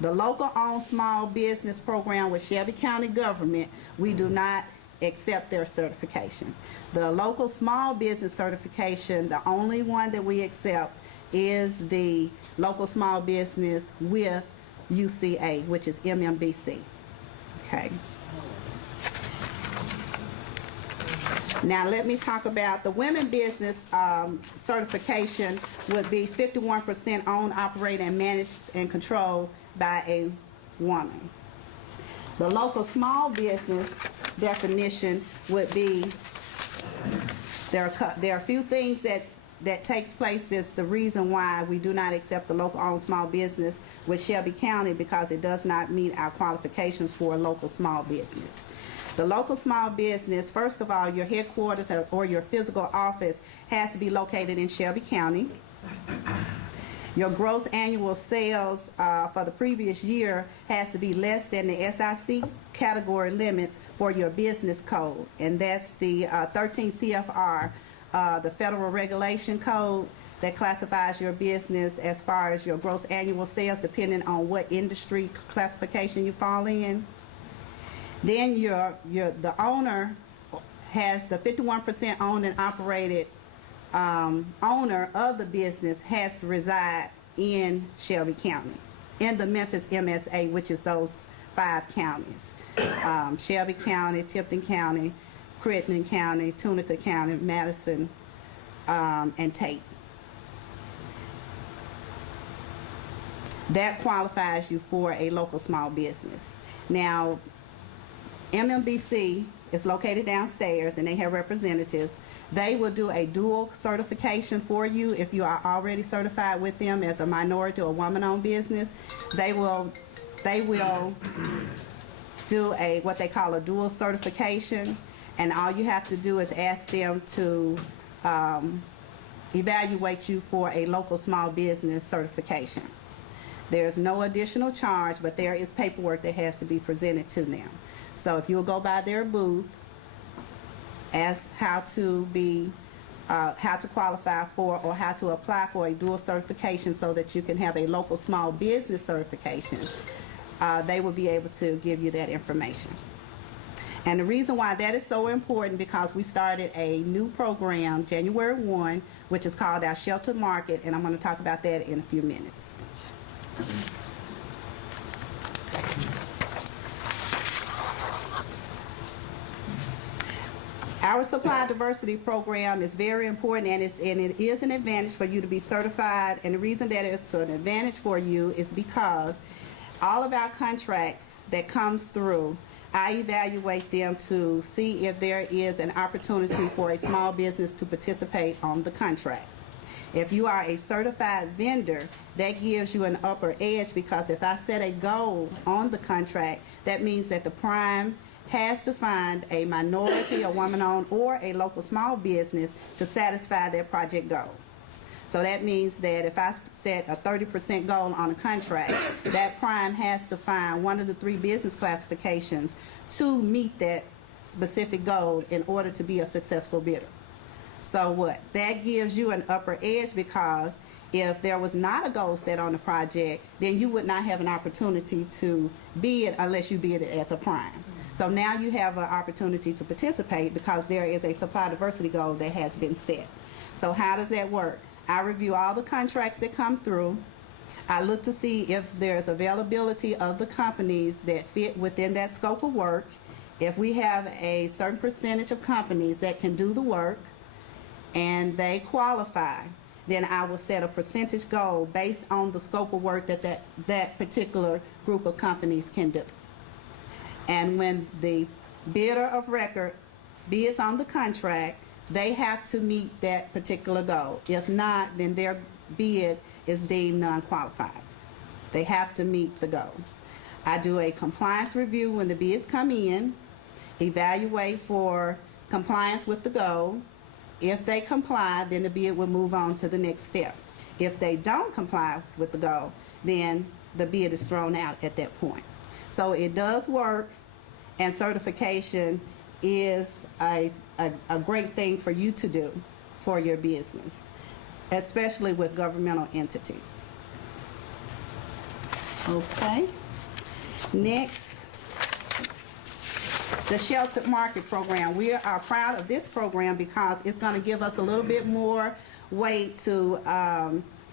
The local owned small business program with Shelby County government, we do not accept their certification. The local small business certification, the only one that we accept is the local small business with UCA, which is MMBC. Okay. Now let me talk about the women business certification would be 51% owned, operated, and managed and controlled by a woman. The local small business definition would be, there are a few things that takes place. That's the reason why we do not accept the local owned small business with Shelby County, because it does not meet our qualifications for a local small business. The local small business, first of all, your headquarters or your physical office has to be located in Shelby County. Your gross annual sales for the previous year has to be less than the SIC category limits for your business code, and that's the 13 CFR, the federal regulation code that classifies your business as far as your gross annual sales depending on what industry classification you fall in. Then the owner has the 51% owned and operated owner of the business has to reside in Shelby County, in the Memphis MSA, which is those 5 counties. Shelby County, Tipton County, Crittenden County, Tunica County, Madison, and Tate. That qualifies you for a local small business. Now, MMBC is located downstairs and they have representatives. They will do a dual certification for you if you are already certified with them as a minority or woman-owned business. They will do what they call a dual certification, and all you have to do is ask them to evaluate you for a local small business certification. There's no additional charge, but there is paperwork that has to be presented to them. So if you'll go by their booth, ask how to qualify for or how to apply for a dual certification so that you can have a local small business certification, they will be able to give you that information. And the reason why that is so important, because we started a new program January 1, which is called our Sheltered Market, and I'm going to talk about that in a few minutes. Our Supply Diversity Program is very important, and it is an advantage for you to be certified. And the reason that it's an advantage for you is because all of our contracts that comes through, I evaluate them to see if there is an opportunity for a small business to participate on the contract. If you are a certified vendor, that gives you an upper edge, because if I set a goal on the contract, that means that the prime has to find a minority, a woman-owned, or a local small business to satisfy their project goal. So that means that if I set a 30% goal on a contract, that prime has to find one of the 3 business classifications to meet that specific goal in order to be a successful bidder. So what? That gives you an upper edge, because if there was not a goal set on the project, then you would not have an opportunity to bid unless you bid it as a prime. So now you have an opportunity to participate because there is a supply diversity goal that has been set. So how does that work? I review all the contracts that come through. I look to see if there's availability of the companies that fit within that scope of work. If we have a certain percentage of companies that can do the work and they qualify, then I will set a percentage goal based on the scope of work that particular group of companies can do. And when the bidder of record bids on the contract, they have to meet that particular goal. If not, then their bid is deemed non-qualified. They have to meet the goal. I do a compliance review when the bids come in, evaluate for compliance with the goal. If they comply, then the bid will move on to the next step. If they don't comply with the goal, then the bid is thrown out at that point. So it does work, and certification is a great thing for you to do for your business, especially with governmental entities. Okay. Next, the Sheltered Market Program. We are proud of this program because it's going to give us a little bit more way to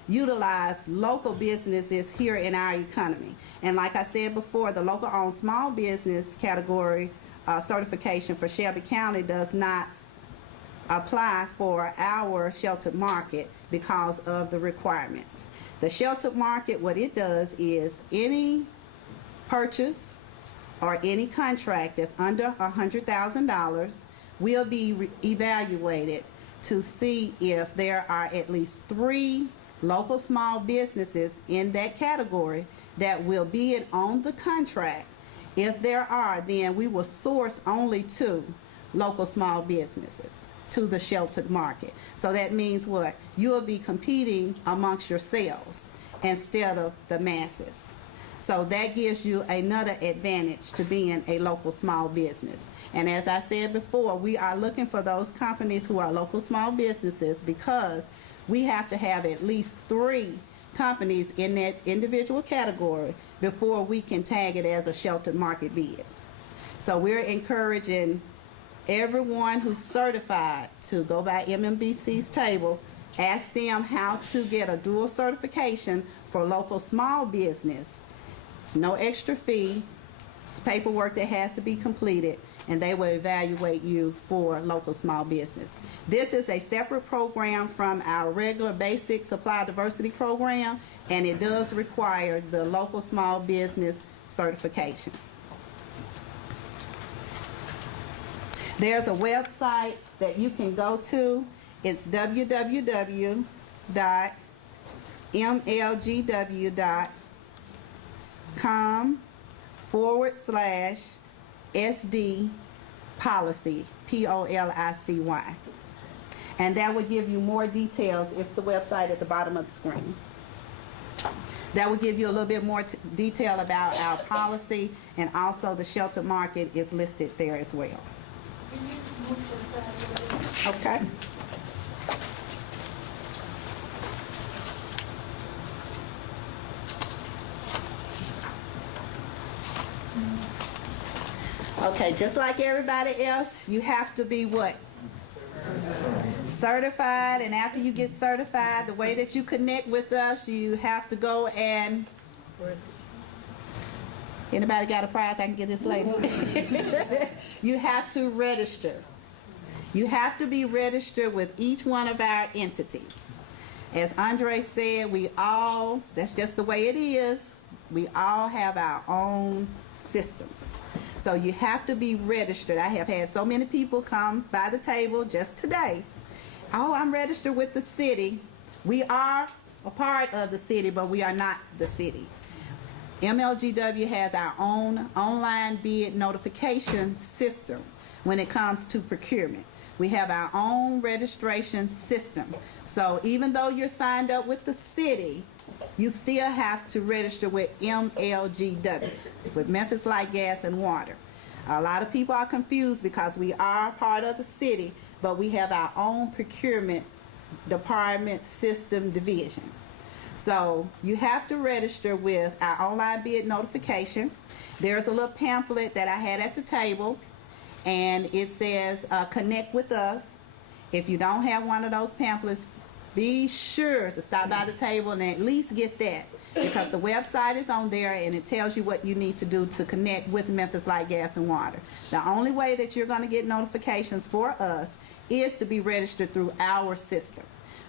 utilize local businesses here in our economy. And like I said before, the local owned small business category certification for Shelby County does not apply for our sheltered market because of the requirements. The sheltered market, what it does is any purchase or any contract that's under $100,000 will be evaluated to see if there are at least 3 local small businesses in that category that will bid on the contract. If there are, then we will source only 2 local small businesses to the sheltered market. So that means what? You will be competing amongst yourselves instead of the masses. So that gives you another advantage to being a local small business. And as I said before, we are looking for those companies who are local small businesses because we have to have at least 3 companies in that individual category before we can tag it as a sheltered market bid. So we're encouraging everyone who's certified to go by MMBC's table, ask them how to get a dual certification for local small business. It's no extra fee. It's paperwork that has to be completed, and they will evaluate you for local small business. This is a separate program from our regular basic Supplier Diversity program, and it does require the local small business certification. There's a website that you can go to. It's www.mlgw.com/SD policy, POLICY. And that will give you more details. It's the website at the bottom of the screen. That will give you a little bit more detail about our policy, and also the sheltered market is listed there as well. Okay. Okay, just like everybody else, you have to be what? Certified. And after you get certified, the way that you connect with us, you have to go and... Anybody got a prize? I can get this lady. You have to register. You have to be registered with each one of our entities. As Andre said, that's just the way it is. We all have our own systems. So you have to be registered. I have had so many people come by the table just today. Oh, I'm registered with the city. We are a part of the city, but we are not the city. MLGW has our own online bid notification system when it comes to procurement. We have our own registration system. So even though you're signed up with the city, you still have to register with MLGW, with Memphis Light, Gas, and Water. A lot of people are confused because we are part of the city, but we have our own procurement department system division. So you have to register with our online bid notification. There's a little pamphlet that I had at the table, and it says connect with us. If you don't have one of those pamphlets, be sure to stop by the table and at least get that, because the website is on there and it tells you what you need to do to connect with Memphis Light, Gas, and Water. The only way that you're going to get notifications for us is to be registered through our system.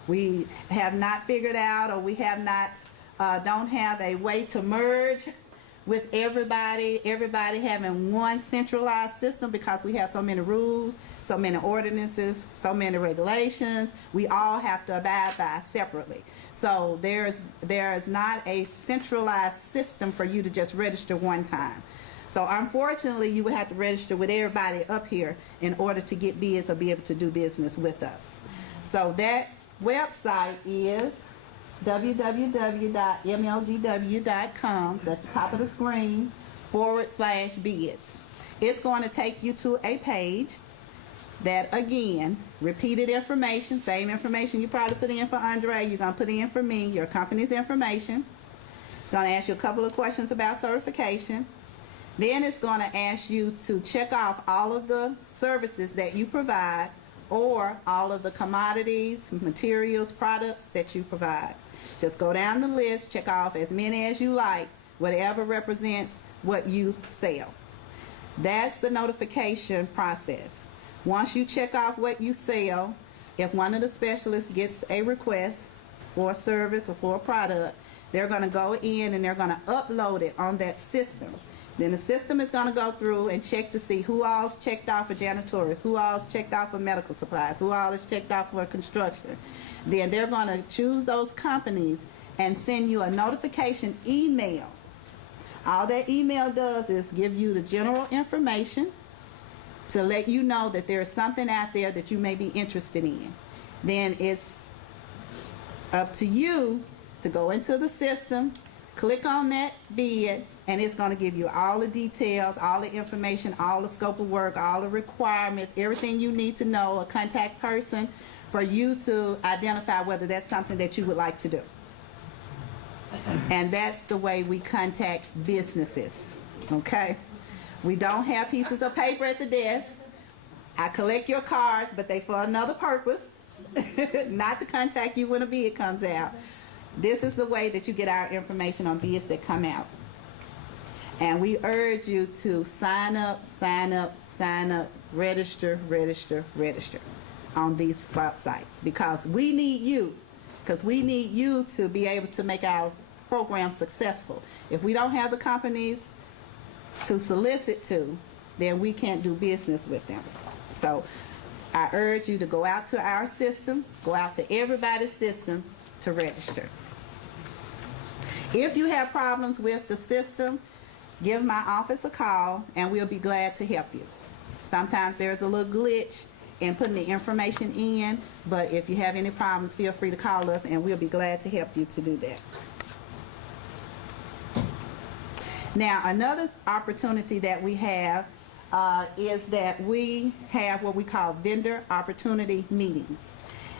We have not figured out, or we have not, don't have a way to merge with everybody having one centralized system, because we have so many rules, so many ordinances, so many regulations, we all have to abide by separately. So there is not a centralized system for you to just register one time. So unfortunately, you would have to register with everybody up here in order to get bids or be able to do business with us. So that website is www.mlgw.com, that's the top of the screen, /bids. It's going to take you to a page that, again, repeated information, same information you probably put in for Andre, you're going to put in for me, your company's information. It's going to ask you a couple of questions about certification. Then it's going to ask you to check off all of the services that you provide, or all of the commodities, materials, products that you provide. Just go down the list, check off as many as you like, whatever represents what you sell. That's the notification process. Once you check off what you sell, if one of the specialists gets a request for a service or for a product, they're going to go in and they're going to upload it on that system. Then the system is going to go through and check to see who all's checked off for janitorials, who all's checked off for medical supplies, who all is checked off for construction. Then they're going to choose those companies and send you a notification email. All that email does is give you the general information to let you know that there is something out there that you may be interested in. Then it's up to you to go into the system, click on that bid, and it's going to give you all the details, all the information, all the scope of work, all the requirements, everything you need to know, a contact person for you to identify whether that's something that you would like to do. And that's the way we contact businesses, okay? We don't have pieces of paper at the desk. I collect your cards, but they for another purpose, not to contact you when a bid comes out. This is the way that you get our information on bids that come out. And we urge you to sign up, register on these websites, because we need you to be able to make our program successful. If we don't have the companies to solicit to, then we can't do business with them. So I urge you to go out to our system, go out to everybody's system to register. If you have problems with the system, give my office a call and we'll be glad to help you. Sometimes there's a little glitch in putting the information in, but if you have any problems, feel free to call us and we'll be glad to help you to do that. Now, another opportunity that we have is that we have what we call vendor opportunity meetings.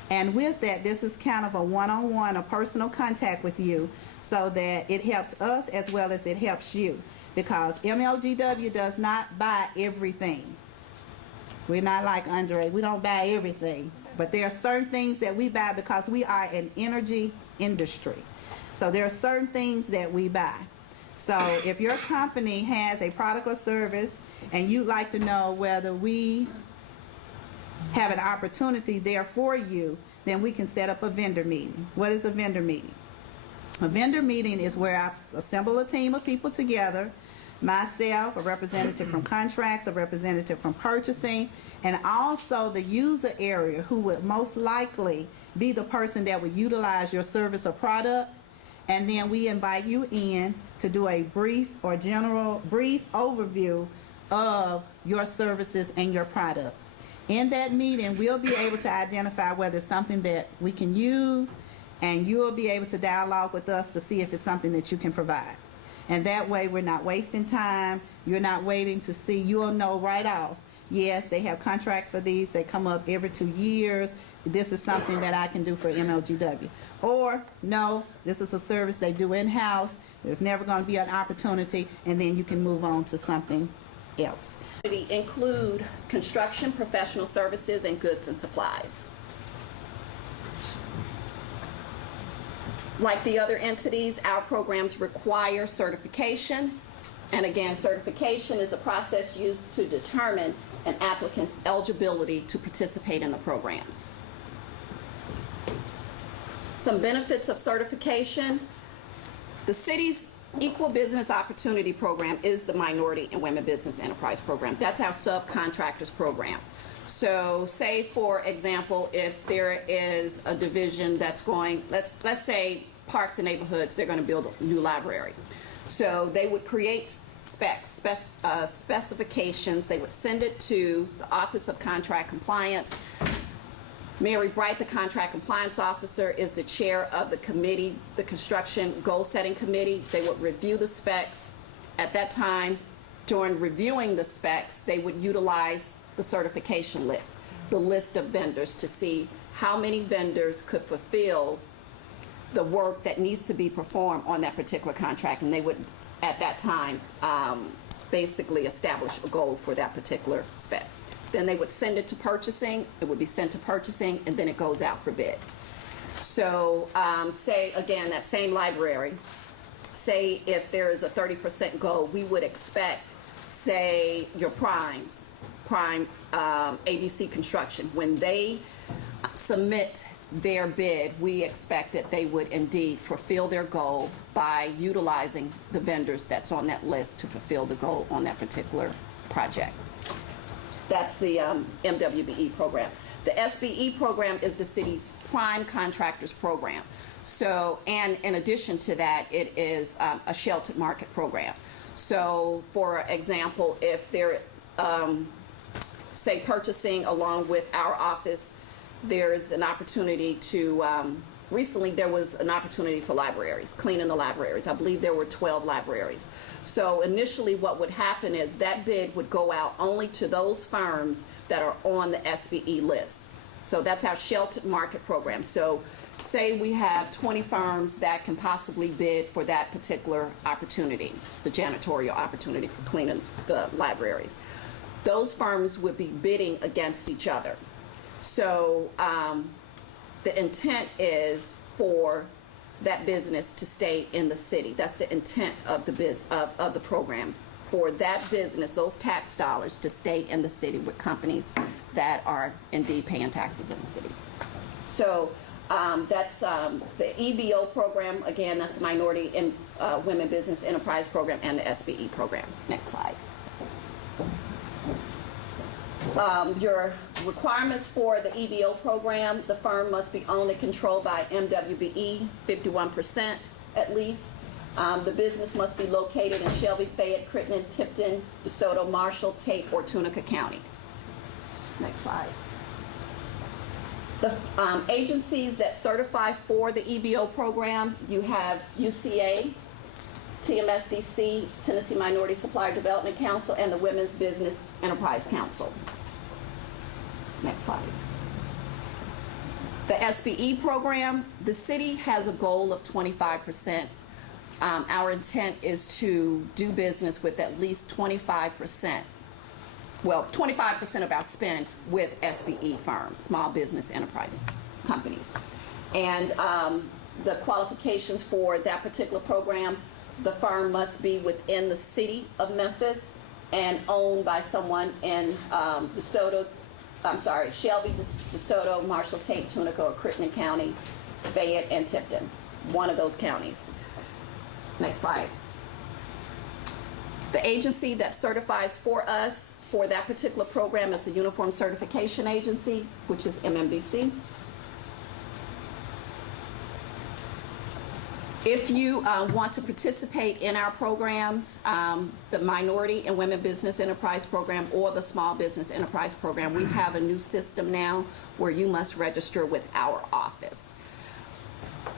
And with that, this is kind of a one-on-one, a personal contact with you, so that it helps us as well as it helps you. Because MLGW does not buy everything. We're not like Andre, we don't buy everything. But there are certain things that we buy because we are an energy industry. So there are certain things that we buy. So if your company has a product or service and you'd like to know whether we have an opportunity there for you, then we can set up a vendor meeting. What is a vendor meeting? A vendor meeting is where I assemble a team of people together, myself, a representative from contracts, a representative from purchasing, and also the user area who would most likely be the person that would utilize your service or product. And then we invite you in to do a brief overview of your services and your products. In that meeting, we'll be able to identify whether it's something that we can use, and you'll be able to dialogue with us to see if it's something that you can provide. And that way, we're not wasting time. You're not waiting to see. You'll know right off. Yes, they have contracts for these. They come up every 2 years. This is something that I can do for MLGW. Or, no, this is a service they do in-house. There's never going to be an opportunity, and then you can move on to something else. Include construction, professional services, and goods and supplies. Like the other entities, our programs require certification. And again, certification is a process used to determine an applicant's eligibility to participate in the programs. Some benefits of certification. The city's Equal Business Opportunity Program is the Minority and Women Business Enterprise Program. That's our subcontractors program. So say, for example, if there is a division that's going, let's say Parks and Neighborhoods, they're going to build a new library. So they would create specifications. They would send it to the Office of Contract Compliance. Mary Bright, the Contract Compliance Officer, is the chair of the committee, the Construction Goal Setting Committee. They would review the specs. At that time, during reviewing the specs, they would utilize the certification list, the list of vendors, to see how many vendors could fulfill the work that needs to be performed on that particular contract. And they would, at that time, basically establish a goal for that particular spec. Then they would send it to purchasing. It would be sent to purchasing, and then it goes out for bid. So say, again, that same library, say if there is a 30% goal, we would expect, say, your Prime ABC Construction, when they submit their bid, we expect that they would indeed fulfill their goal by utilizing the vendors that's on that list to fulfill the goal on that particular project. That's the MWBE program. The SBE program is the city's prime contractors program. So, and in addition to that, it is a sheltered market program. So, for example, if they're, say, purchasing along with our office, there's an opportunity to, recently there was an opportunity for libraries, cleaning the libraries. I believe there were 12 libraries. So initially what would happen is that bid would go out only to those firms that are on the SBE list. So that's our sheltered market program. So say we have 20 firms that can possibly bid for that particular opportunity, the janitorial opportunity for cleaning the libraries. Those firms would be bidding against each other. So the intent is for that business to stay in the city. That's the intent of the of the program, for that business, those tax dollars, to stay in the city with companies that are indeed paying taxes in the city. So that's the EBO program. Again, that's the Minority and Women Business Enterprise Program, and the SBE program. Next slide. Your requirements for the EBO program: the firm must be owned and controlled by MWBE, 51% at least. The business must be located in Shelby, Fayette, Crittenden, Tipton, DeSoto, Marshall, Tate, or Tunica County. Next slide. The agencies that certify for the EBO program, you have UCA, TMSDC, Tennessee Minority Supplier Development Council, and the Women's Business Enterprise Council. Next slide. The SBE program, the city has a goal of 25%. Our intent is to do business with at least 25%. Well, 25% of our spend with SBE firms, small business enterprise companies. And the qualifications for that particular program: the firm must be within the city of Memphis and owned by someone in Shelby, DeSoto, Marshall, Tate, Tunica, or Crittenden County, Fayette, and Tipton, one of those counties. Next slide. The agency that certifies for us for that particular program is the Uniform Certification Agency, which is MMBC. If you want to participate in our programs, the Minority and Women Business Enterprise Program or the Small Business Enterprise Program, we have a new system now where you must register with our office.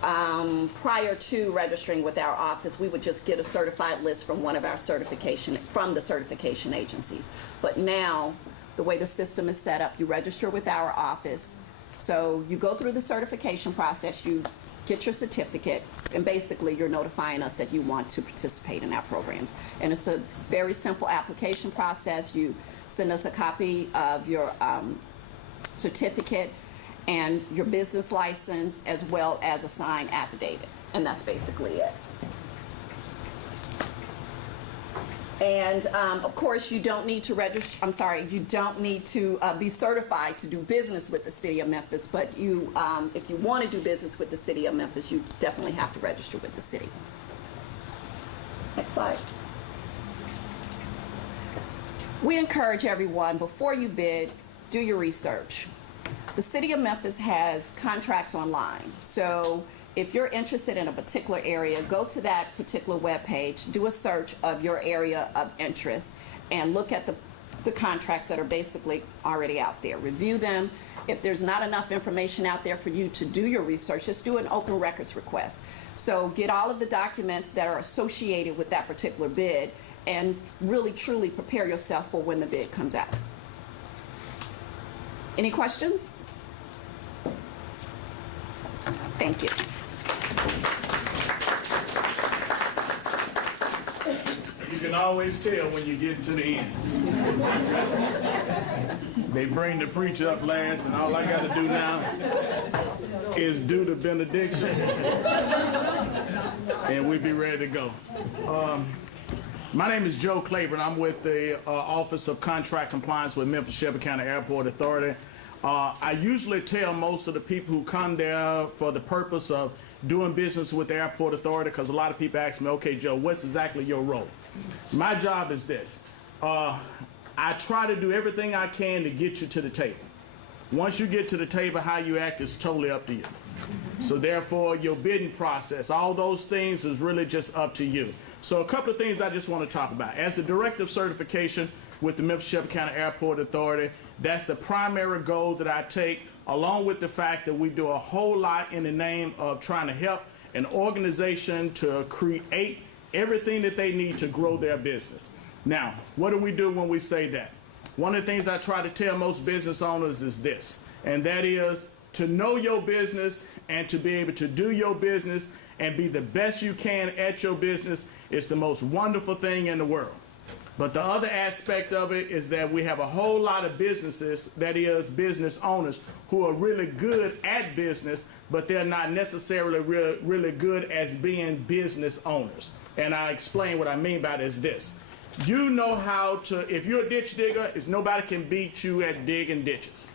Prior to registering with our office, we would just get a certified list from one of our the certification agencies. But now, the way the system is set up, you register with our office. So you go through the certification process, you get your certificate, and basically you're notifying us that you want to participate in our programs. And it's a very simple application process. You send us a copy of your certificate and your business license, as well as a signed affidavit. And that's basically it. And of course, you don't need to you don't need to be certified to do business with the City of Memphis, but you, if you want to do business with the City of Memphis, you definitely have to register with the city. Next slide. We encourage everyone, before you bid, do your research. The City of Memphis has contracts online, so if you're interested in a particular area, go to that particular webpage, do a search of your area of interest, and look at the contracts that are basically already out there. Review them. If there's not enough information out there for you to do your research, just do an open records request. So get all of the documents that are associated with that particular bid and really truly prepare yourself for when the bid comes out. Any questions? Thank you. You can always tell when you get to the end. They bring the preacher up last, and all I got to do now is do the benediction, and we'll be ready to go. My name is Joe Claiborne. I'm with the Office of Contract Compliance with Memphis Shelby County Airport Authority. I usually tell most of the people who come there for the purpose of doing business with the Airport Authority, because a lot of people ask me, okay, Joe, what's exactly your role? My job is this. I try to do everything I can to get you to the table. Once you get to the table, how you act is totally up to you. So therefore, your bidding process, all those things is really just up to you. So a couple of things I just want to talk about. As the Director of Certification with the Memphis Shelby County Airport Authority, that's the primary goal that I take, along with the fact that we do a whole lot in the name of trying to help an organization to create everything that they need to grow their business. Now, what do we do when we say that? One of the things I try to tell most business owners is this, and that is to know your business and to be able to do your business and be the best you can at your business is the most wonderful thing in the world. But the other aspect of it is that we have a whole lot of businesses, that is business owners, who are really good at business, but they're not necessarily really good as being business owners. And I explain what I mean by that is this. You know how to, if you're a ditch digger, nobody can beat you at digging ditches.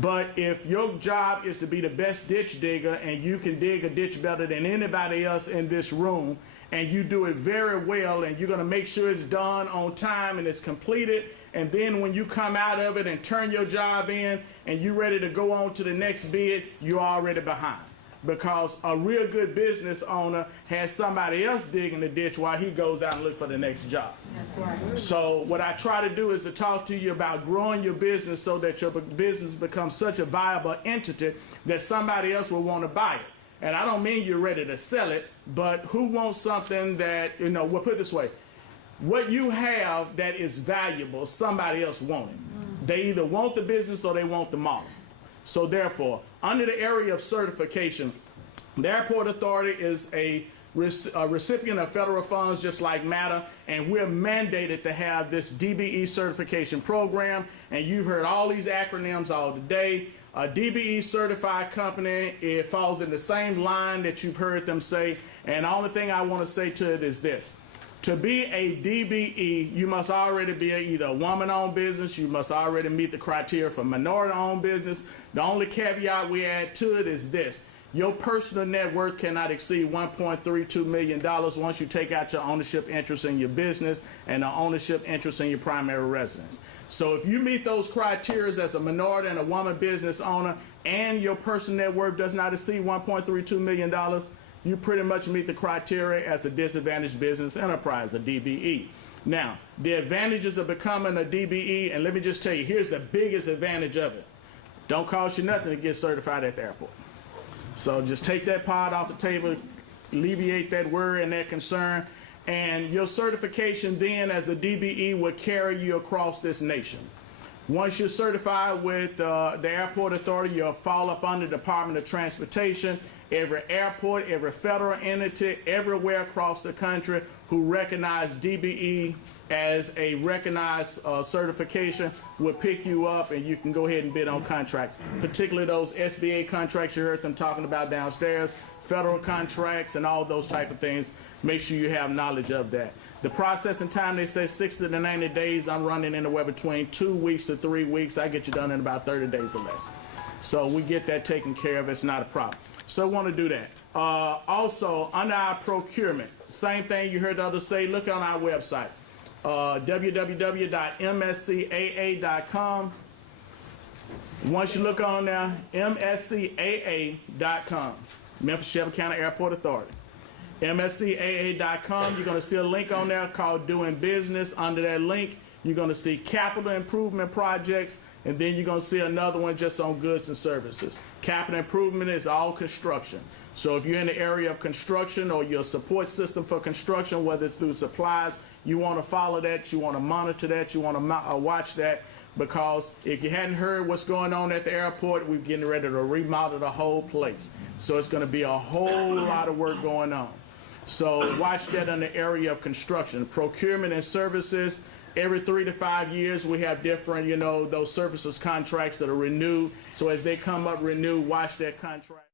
But if your job is to be the best ditch digger and you can dig a ditch better than anybody else in this room, and you do it very well, and you're going to make sure it's done on time and it's completed, and then when you come out of it and turn your job in and you're ready to go on to the next bid, you're already behind. Because a real good business owner has somebody else digging the ditch while he goes out and look for the next job. That's right. So what I try to do is to talk to you about growing your business so that your business becomes such a viable entity that somebody else will want to buy it. And I don't mean you're ready to sell it, but who wants something that, we'll put it this way. What you have that is valuable, somebody else wants it. They either want the business or they want the model. So therefore, under the area of certification, the Airport Authority is a recipient of federal funds just like MATA, and we're mandated to have this DBE certification program. And you've heard all these acronyms all today. A DBE certified company, it falls in the same line that you've heard them say. And the only thing I want to say to it is this. To be a DBE, you must already be either a woman-owned business, you must already meet the criteria for minority-owned business. The only caveat we add to it is this. Your personal net worth cannot exceed $1.32 million once you take out your ownership interest in your business and the ownership interest in your primary residence. So if you meet those criteria as a minority and a woman business owner and your personal net worth does not exceed $1.32 million, you pretty much meet the criteria as a disadvantaged business enterprise, a DBE. Now, the advantages of becoming a DBE, and let me just tell you, here's the biggest advantage of it. Don't cost you nothing to get certified at the airport. So just take that part off the table, alleviate that worry and that concern, and your certification then as a DBE will carry you across this nation. Once you're certified with the airport authority, you'll fall up under the Department of Transportation. Every airport, every federal entity, everywhere across the country who recognize DBE as a recognized certification will pick you up and you can go ahead and bid on contracts, particularly those SBA contracts you heard them talking about downstairs, federal contracts and all those type of things. Make sure you have knowledge of that. The processing time, they say 60 to 90 days. I'm running anywhere between 2 weeks to 3 weeks. I get you done in about 30 days or less. So we get that taken care of. It's not a problem. So we want to do that. Also, under our procurement, same thing you heard the others say, look on our website, www.mscaa.com. Once you look on there, mscaa.com, Memphis Shelby County Airport Authority. mscaa.com, you're going to see a link on there called Doing Business. Under that link, you're going to see capital improvement projects, and then you're going to see another one just on goods and services. Capital improvement is all construction. So if you're in the area of construction or your support system for construction, whether it's through supplies, you want to follow that, you want to monitor that, you want to watch that, because if you hadn't heard what's going on at the airport, we're getting ready to remodel the whole place. So it's going to be a whole lot of work going on. So watch that in the area of construction. Procurement and services, every 3 to 5 years we have different, those services contracts that are renewed. So as they come up renewed, watch that contract.